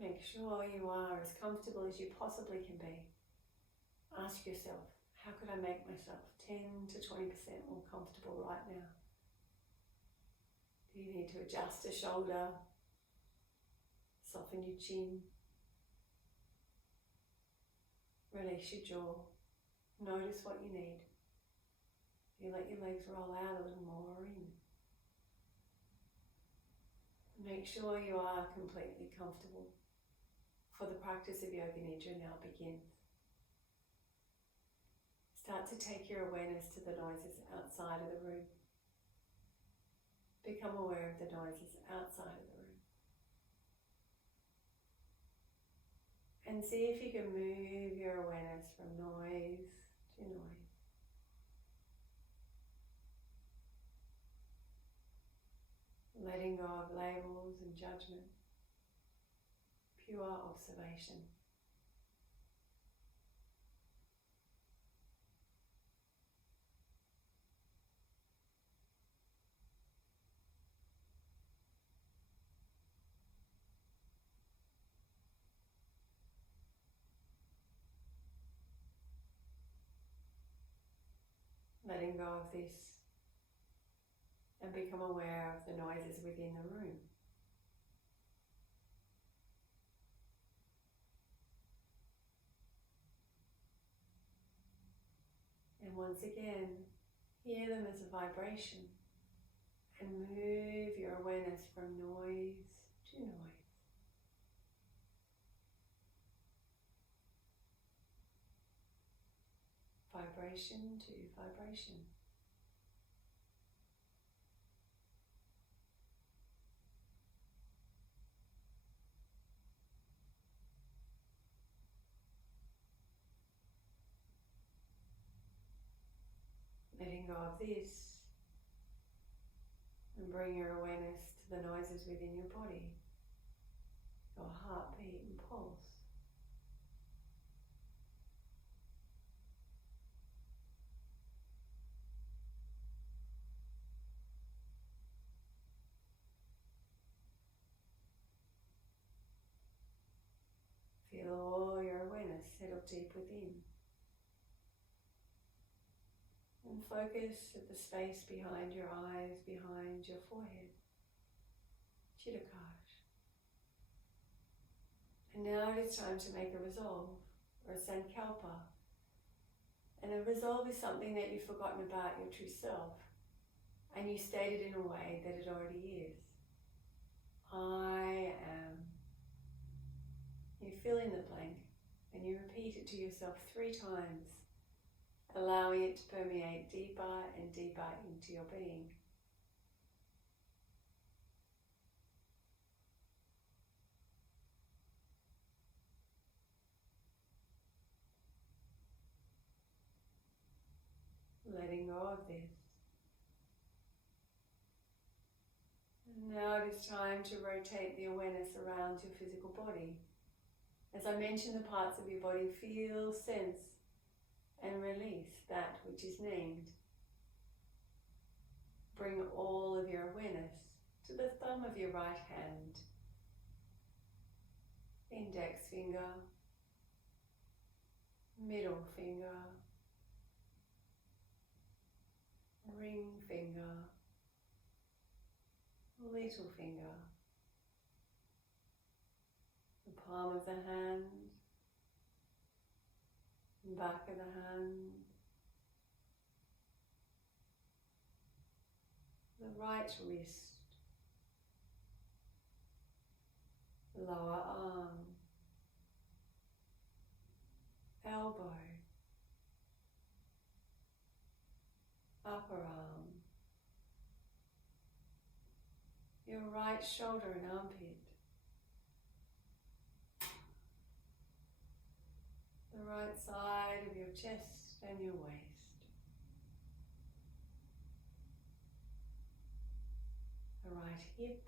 Make sure you are as comfortable as you possibly can be. Ask yourself, how could I make myself 10 to 20% more comfortable right now? Do you need to adjust a shoulder, soften your chin, release your jaw? Notice what you need. You let your legs roll out a little more or in. Make sure you are completely comfortable, for the practice of Yoga Nidra now begins. Start to take your awareness to the noises outside of the room. Become aware of the noises outside of the room. And see if you can move your awareness from noise to noise. Letting go of labels and judgment. Pure observation. Letting go of this and become aware of the noises within the room. And once again, hear them as a vibration and move your awareness from noise to noise. Vibration to vibration. Letting go of this and bring your awareness to the noises within your body, your heartbeat and pulse. Feel all your awareness settle deep within. And focus at the space behind your eyes, behind your forehead, Chittakash. And now it is time to make a resolve, or a sankalpa. And a resolve is something that you've forgotten about your true self, and you state it in a way that it already is. I am. You fill in the blank, and you repeat it to yourself 3 times, allowing it to permeate deeper and deeper into your being. Letting go of this Now it is time to rotate the awareness around your physical body. As I mention the parts of your body, feel, sense, and release that which is named. Bring all of your awareness to the thumb of your right hand, index finger, middle finger, ring finger, little finger, the palm of the hand, back of the hand, the right wrist, lower arm, elbow, upper arm, your right shoulder and armpit, the right side of your chest and your waist, the right hip,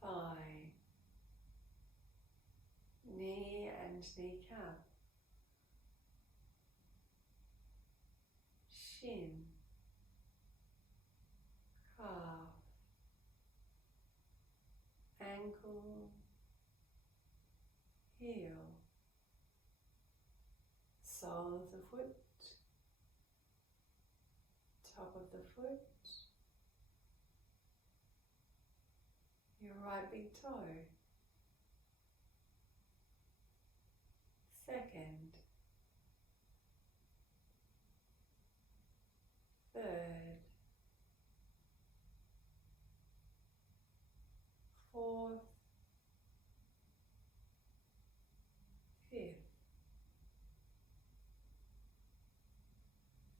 thigh, knee and kneecap, shin, calf, ankle, heel, sole of the foot, top of the foot, your right big toe, second, third, fourth, fifth.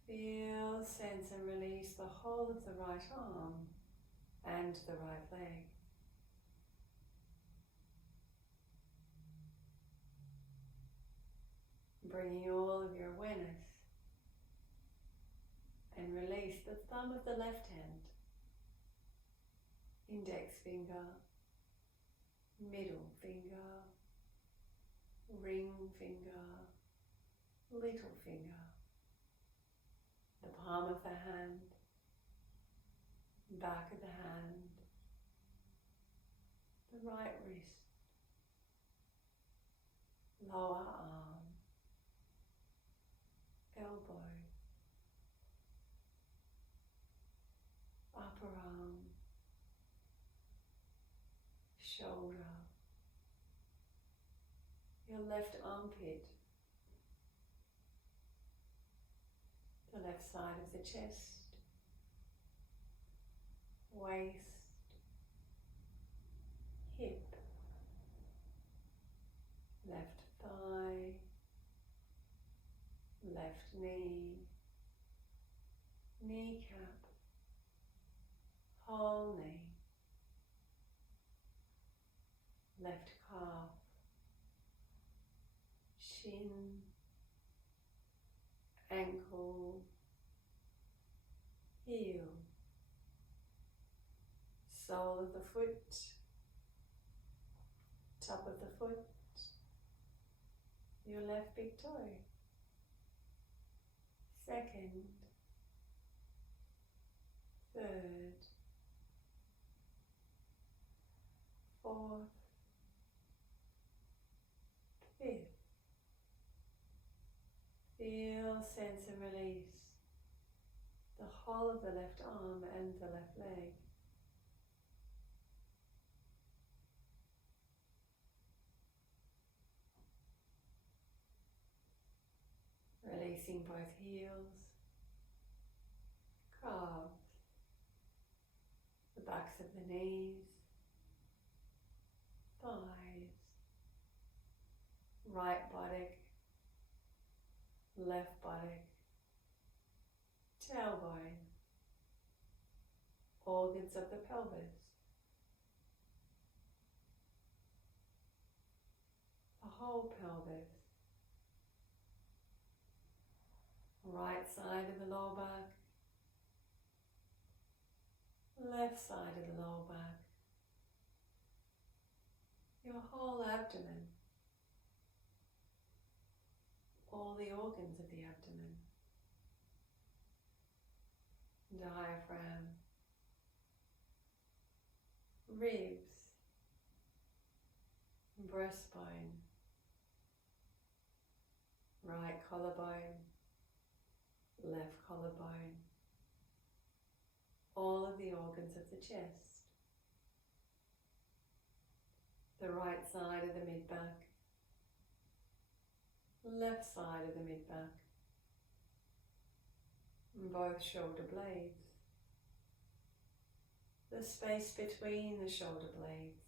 Feel, sense and release the whole of the right arm and the right leg. Bringing all of your awareness and release the thumb of the left hand, index finger, middle finger, ring finger, little finger, the palm of the hand, back of the hand, the right wrist, lower arm, elbow, upper arm, shoulder, your left armpit, the left side of the chest, waist, hip, left thigh, left knee, kneecap, whole knee, left calf, shin, ankle, heel, sole of the foot, top of the foot, your left big toe, second, third, fourth, fifth. Feel, sense and release the whole of the left arm and the left leg. Releasing both heels, calves, the backs of the knees, thighs, right buttock, left buttock, tailbone, organs of the pelvis, the whole pelvis, right side of the lower back, left side of the lower back, your whole abdomen, all the organs of the abdomen, diaphragm, ribs, breastbone, right collarbone, left collarbone, all of the organs of the chest, the right side of the mid-back, left side of the mid-back, both shoulder blades, the space between the shoulder blades,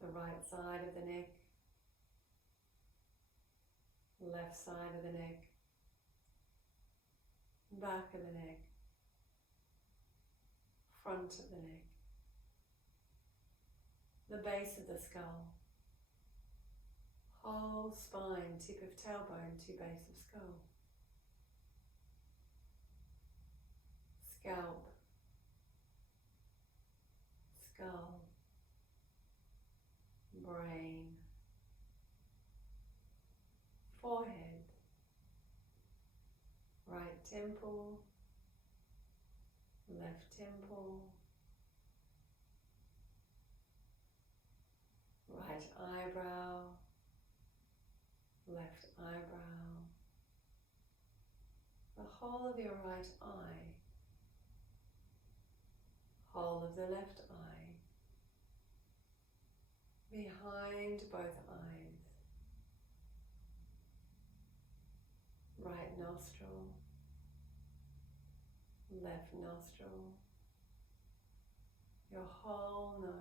the right side of the neck, left side of the neck, back of the neck, front of the neck, the base of the skull, whole spine, tip of tailbone to base of skull, scalp, skull, brain, forehead, right temple, left temple, right eyebrow, left eyebrow, the whole of your right eye, whole of the left eye, behind both eyes, right nostril, left nostril, your whole nose,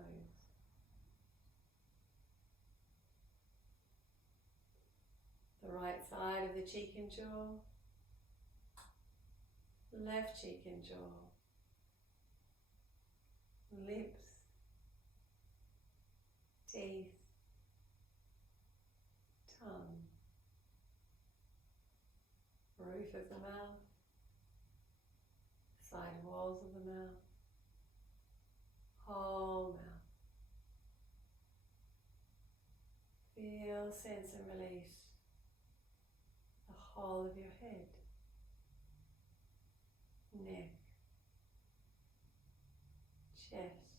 the right side of the cheek and jaw, left cheek and jaw, lips, teeth, tongue, roof of the mouth, side walls of the mouth, whole mouth. Feel, sense and release the whole of your head, neck, chest,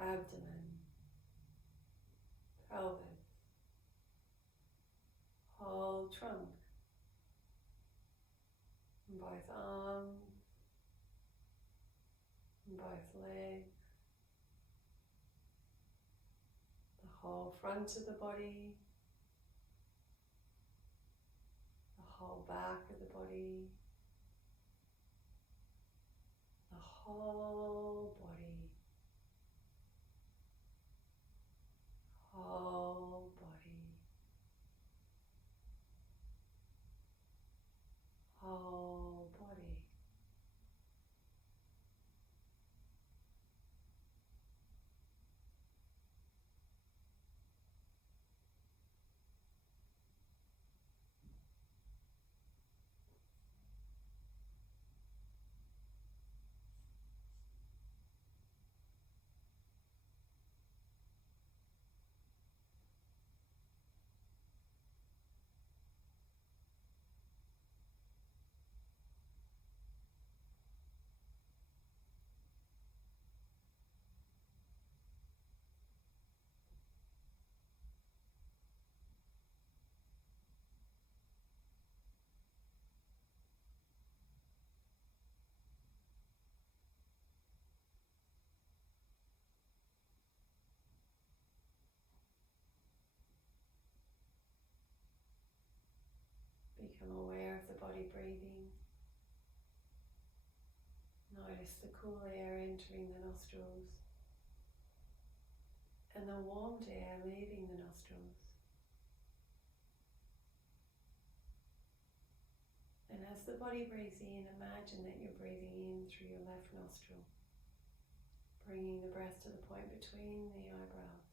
abdomen, pelvis, whole trunk, both arms, both legs, the whole front of the body, the whole back of the body, the whole body, whole body, whole body. Become aware of the body breathing. Notice the cool air entering the nostrils and the warmed air leaving the nostrils. And as the body breathes in, imagine that you're breathing in through your left nostril, bringing the breath to the point between the eyebrows.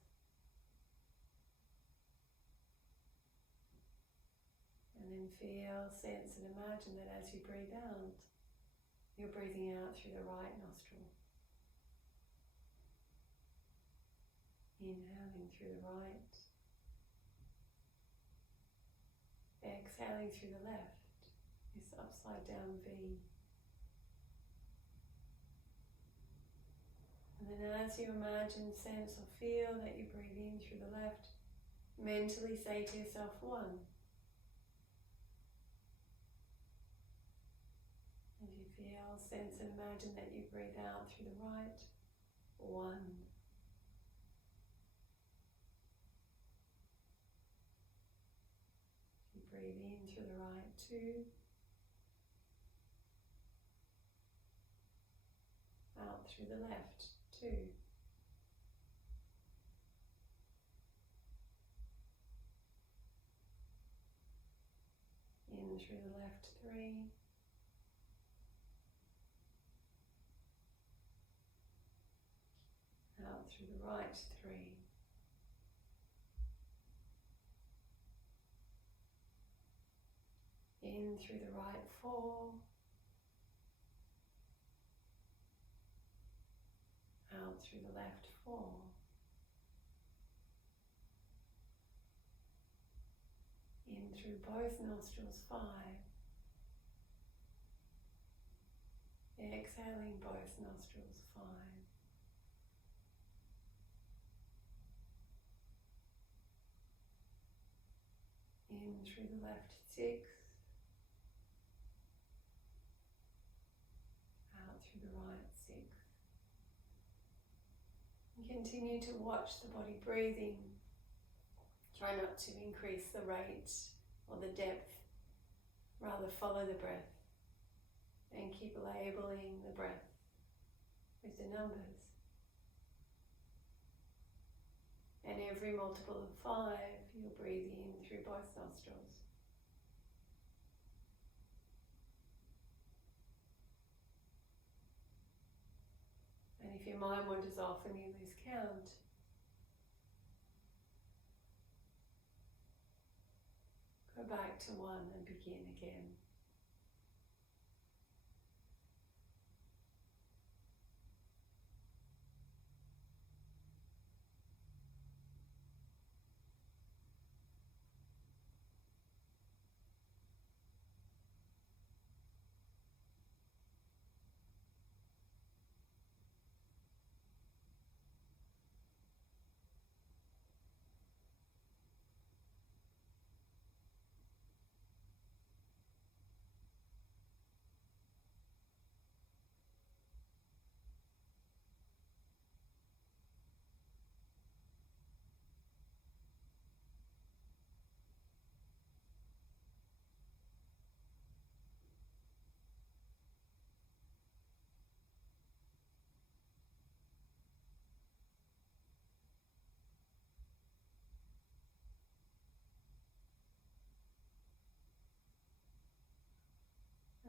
And then feel, sense and imagine that as you breathe out, you're breathing out through the right nostril. Inhaling through the right. Exhaling through the left, this upside down V. And then as you imagine, sense or feel that you breathe in through the left, mentally say to yourself 1. As you feel, sense and imagine that you breathe out through the right, 1. You breathe in through the right, 2. Out through the left, 2. In through the left, 3. Out through the right, 3. In through the right, 4. Out through the left, 4. In through both nostrils, 5. Exhaling both nostrils, 5. In through the left, 6. Out through the right, 6. And continue to watch the body breathing. Try not to increase the rate or the depth, rather follow the breath and keep labeling the breath with the numbers. And every multiple of 5, you'll breathe in through both nostrils. And if your mind wanders off and you lose count, go back to 1 and begin again.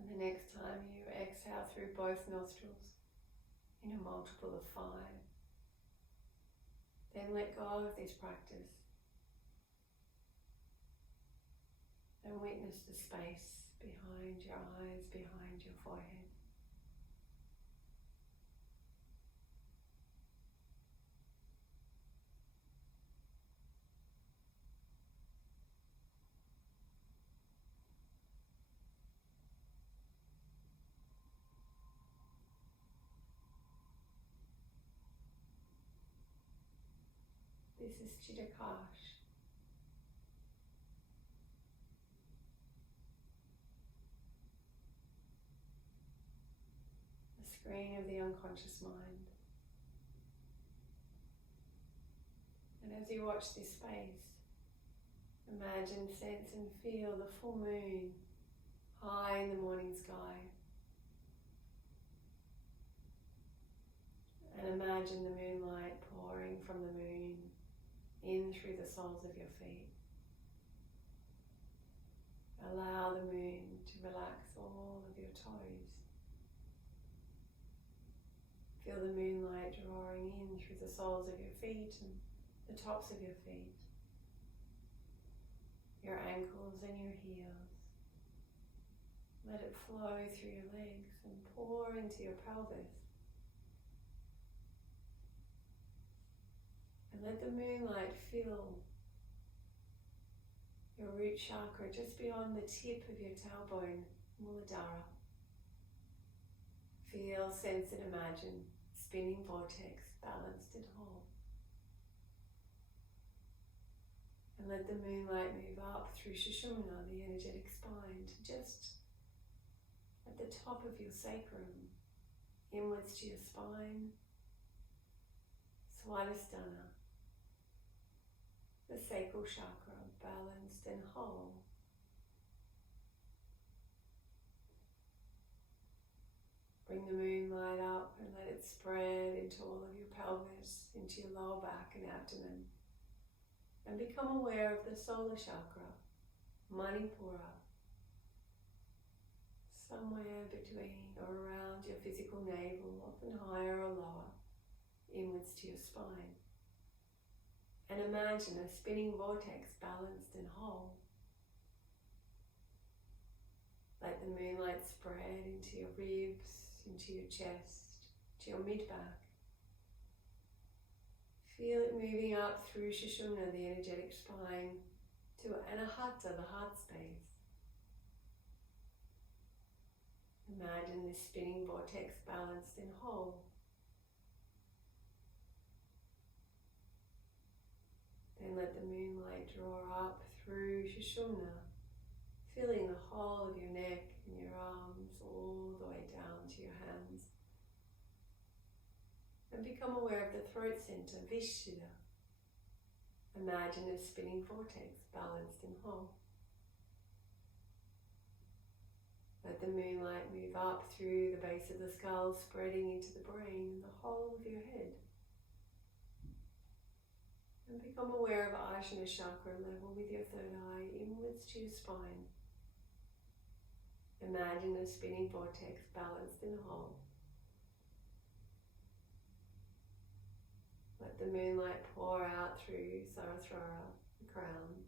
And the next time you exhale through both nostrils in a multiple of 5, then let go of this practice and witness the space behind your eyes, behind your forehead. This is Chittakash. The screen of the unconscious mind. And as you watch this space, imagine, sense and feel the full moon high in the morning sky. And imagine the moonlight pouring from the moon in through the soles of your feet. Allow the moon to relax all of your toes. Feel the moonlight drawing in through the soles of your feet and the tops of your feet, your ankles and your heels. Let it flow through your legs and pour into your pelvis. And let the moonlight fill your root chakra just beyond the tip of your tailbone, Muladhara. Feel, sense and imagine spinning vortex, balanced and whole. And let the moonlight move up through Sushumna, the energetic spine, to just at the top of your sacrum, inwards to your spine, Swadhisthana, the sacral chakra, balanced and whole. Bring the moonlight up and let it spread into all of your pelvis, into your lower back and abdomen. And become aware of the solar chakra, Manipura, somewhere between or around your physical navel, often higher or lower, inwards to your spine. And imagine a spinning vortex, balanced and whole. Let the moonlight spread into your ribs, into your chest, to your mid-back. Feel it moving up through Sushumna, the energetic spine, to Anahata, the heart space. Imagine this spinning vortex balanced and whole. Then let the moonlight draw up through Sushumna, filling the whole of your neck and your arms all the way down to your hands. And become aware of the throat center, Vishuddha. Imagine a spinning vortex, balanced and whole. Let the moonlight move up through the base of the skull, spreading into the brain and the whole of your head. And become aware of Ajna chakra level with your third eye, inwards to your spine. Imagine a spinning vortex, balanced and whole. Let the moonlight pour out through Sahasrara, the crown.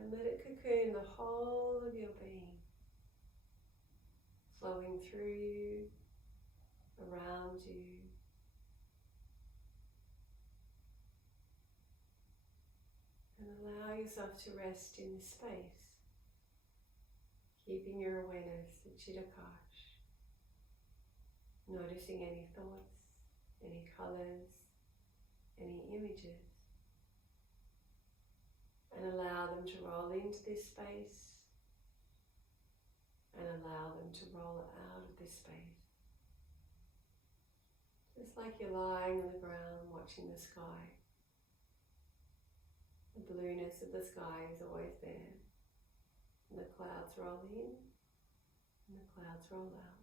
And let it cocoon the whole of your being, flowing through you, around you. And allow yourself to rest in this space, keeping your awareness at Chittakash, noticing any thoughts, any colours, any images. And allow them to roll into this space and allow them to roll out of this space. Just like you're lying on the ground watching the sky. The blueness of the sky is always there. And the clouds roll in and the clouds roll out.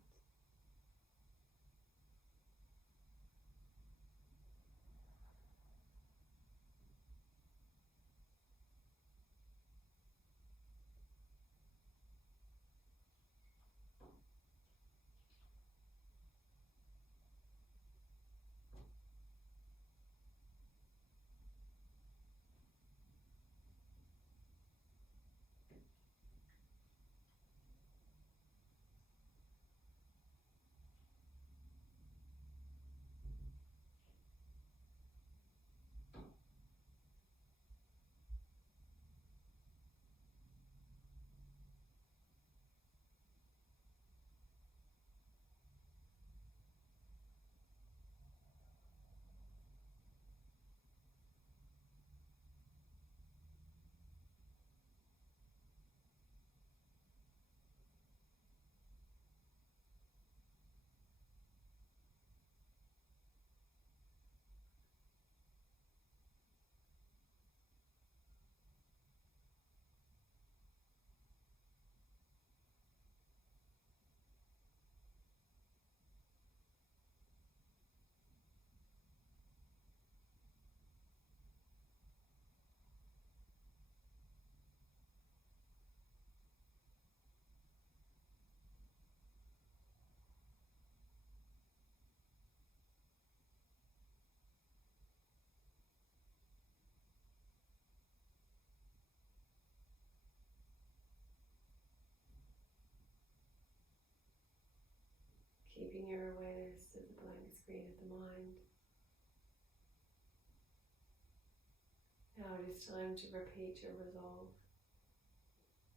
it is time to repeat your resolve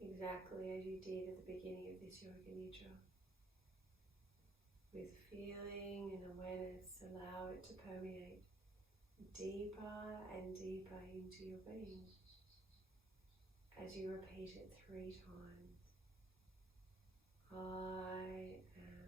exactly as you did at the beginning of this yoga nidra. With feeling and awareness, allow it to permeate deeper and deeper into your being as you repeat it 3 times. I am.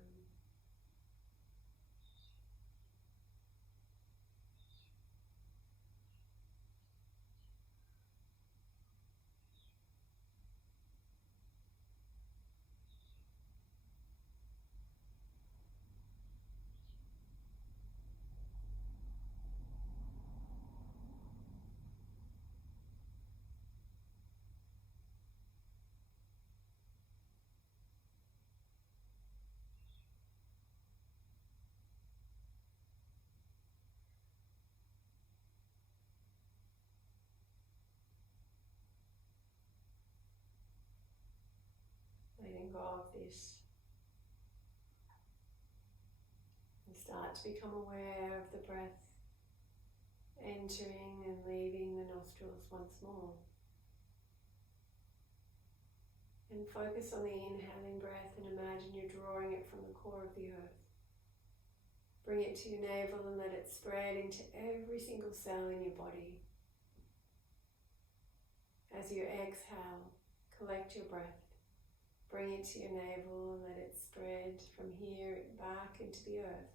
Letting go of this. And start to become aware of the breath entering and leaving the nostrils once more. And focus on the inhaling breath and imagine you're drawing it from the core of the earth. Bring it to your navel and let it spread into every single cell in your body. As you exhale, collect your breath. Bring it to your navel and let it spread from here back into the earth,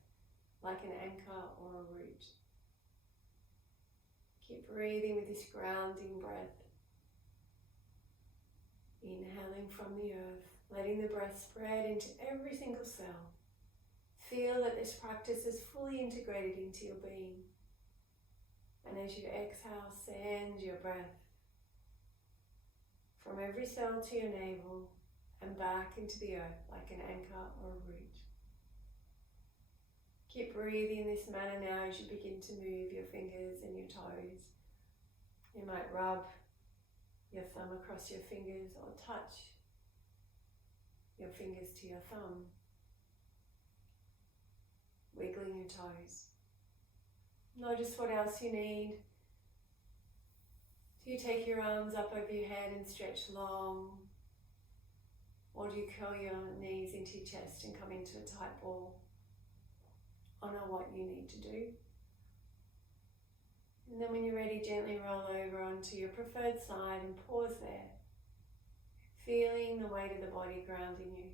like an anchor or a root. Keep breathing with this grounding breath. Inhaling from the earth, letting the breath spread into every single cell. Feel that this practice is fully integrated into your being. And as you exhale, send your breath from every cell to your navel and back into the earth like an anchor or a root. Keep breathing in this manner now as you begin to move your fingers and your toes. You might rub your thumb across your fingers or touch your fingers to your thumb, wiggling your toes. Notice what else you need. Do you take your arms up over your head and stretch long? Or do you curl your knees into your chest and come into a tight ball? Honor what you need to do. And then when you're ready, gently roll over onto your preferred side and pause there, feeling the weight of the body grounding you.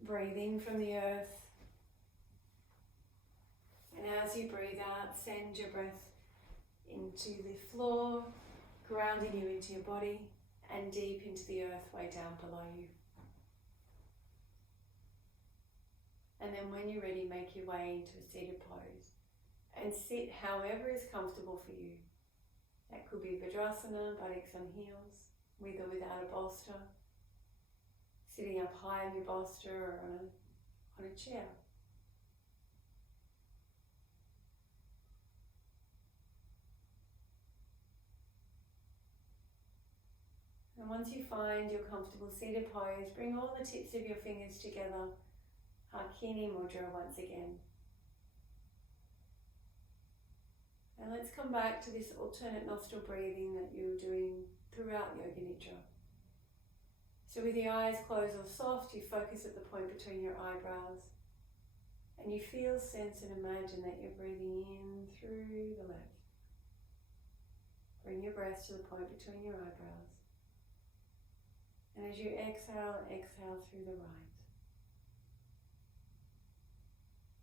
Breathe in from the earth. And as you breathe out, send your breath into the floor, grounding you into your body and deep into the earth way down below you. And then when you're ready, make your way into a seated pose and sit however is comfortable for you. That could be Vajrasana, buttocks on heels, with or without a bolster, sitting up high on your bolster or on a chair. And once you find your comfortable seated pose, bring all the tips of your fingers together, Hakini Mudra once again. And let's come back to this alternate nostril breathing that you're doing throughout Yoga Nidra. So with the eyes closed or soft, you focus at the point between your eyebrows and you feel, sense and imagine that you're breathing in through the left. Bring your breath to the point between your eyebrows. And as you exhale, exhale through the right.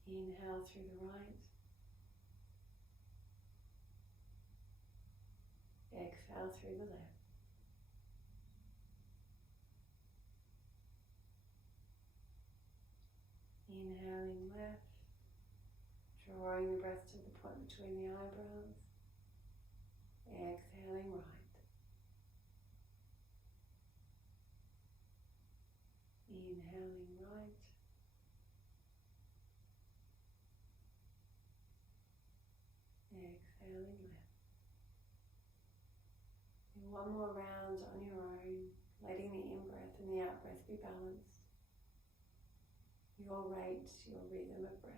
Inhale through the right. Exhale through the left. Inhaling left, drawing the breath to the point between the eyebrows. Exhaling right. Inhaling right. Exhaling left. And one more round on your own, letting the in-breath and the out-breath be balanced. your rate, your rhythm of breath.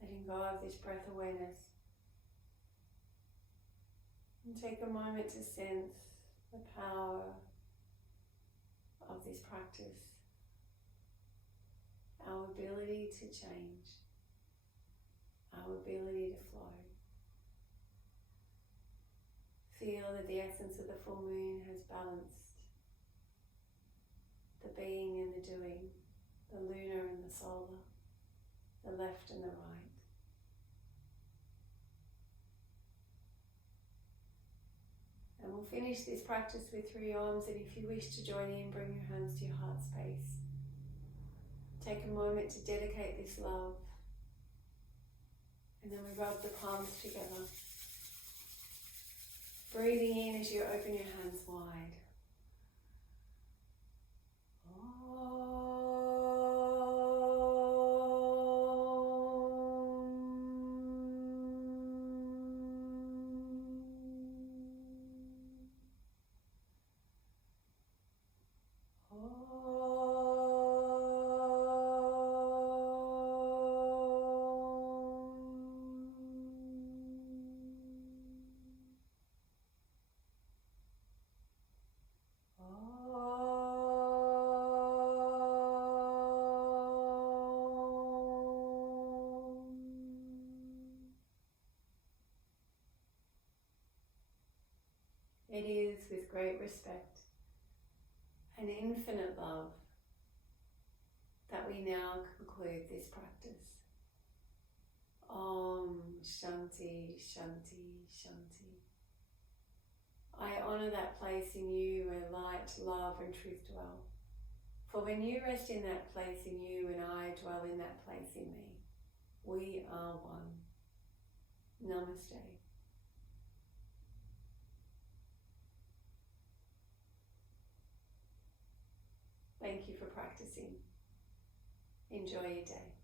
Letting go of this breath awareness. And take a moment to sense the power of this practice, our ability to change, our ability to flow. Feel that the essence of the full moon has balanced the being and the doing, the lunar and the solar, the left and the right. And we'll finish this practice with 3 arms, and if you wish to join in, bring your hands to your heart space. Take a moment to dedicate this love, and then we rub the palms together. Breathing in as you open your hands wide. It is with great respect and infinite love that we now conclude this practice. Om Shanti, Shanti, Shanti. I honour that place in you where light, love and truth dwell. For when you rest in that place in you and I dwell in that place in me, we are one. Namaste. Thank you for practicing. Enjoy your day.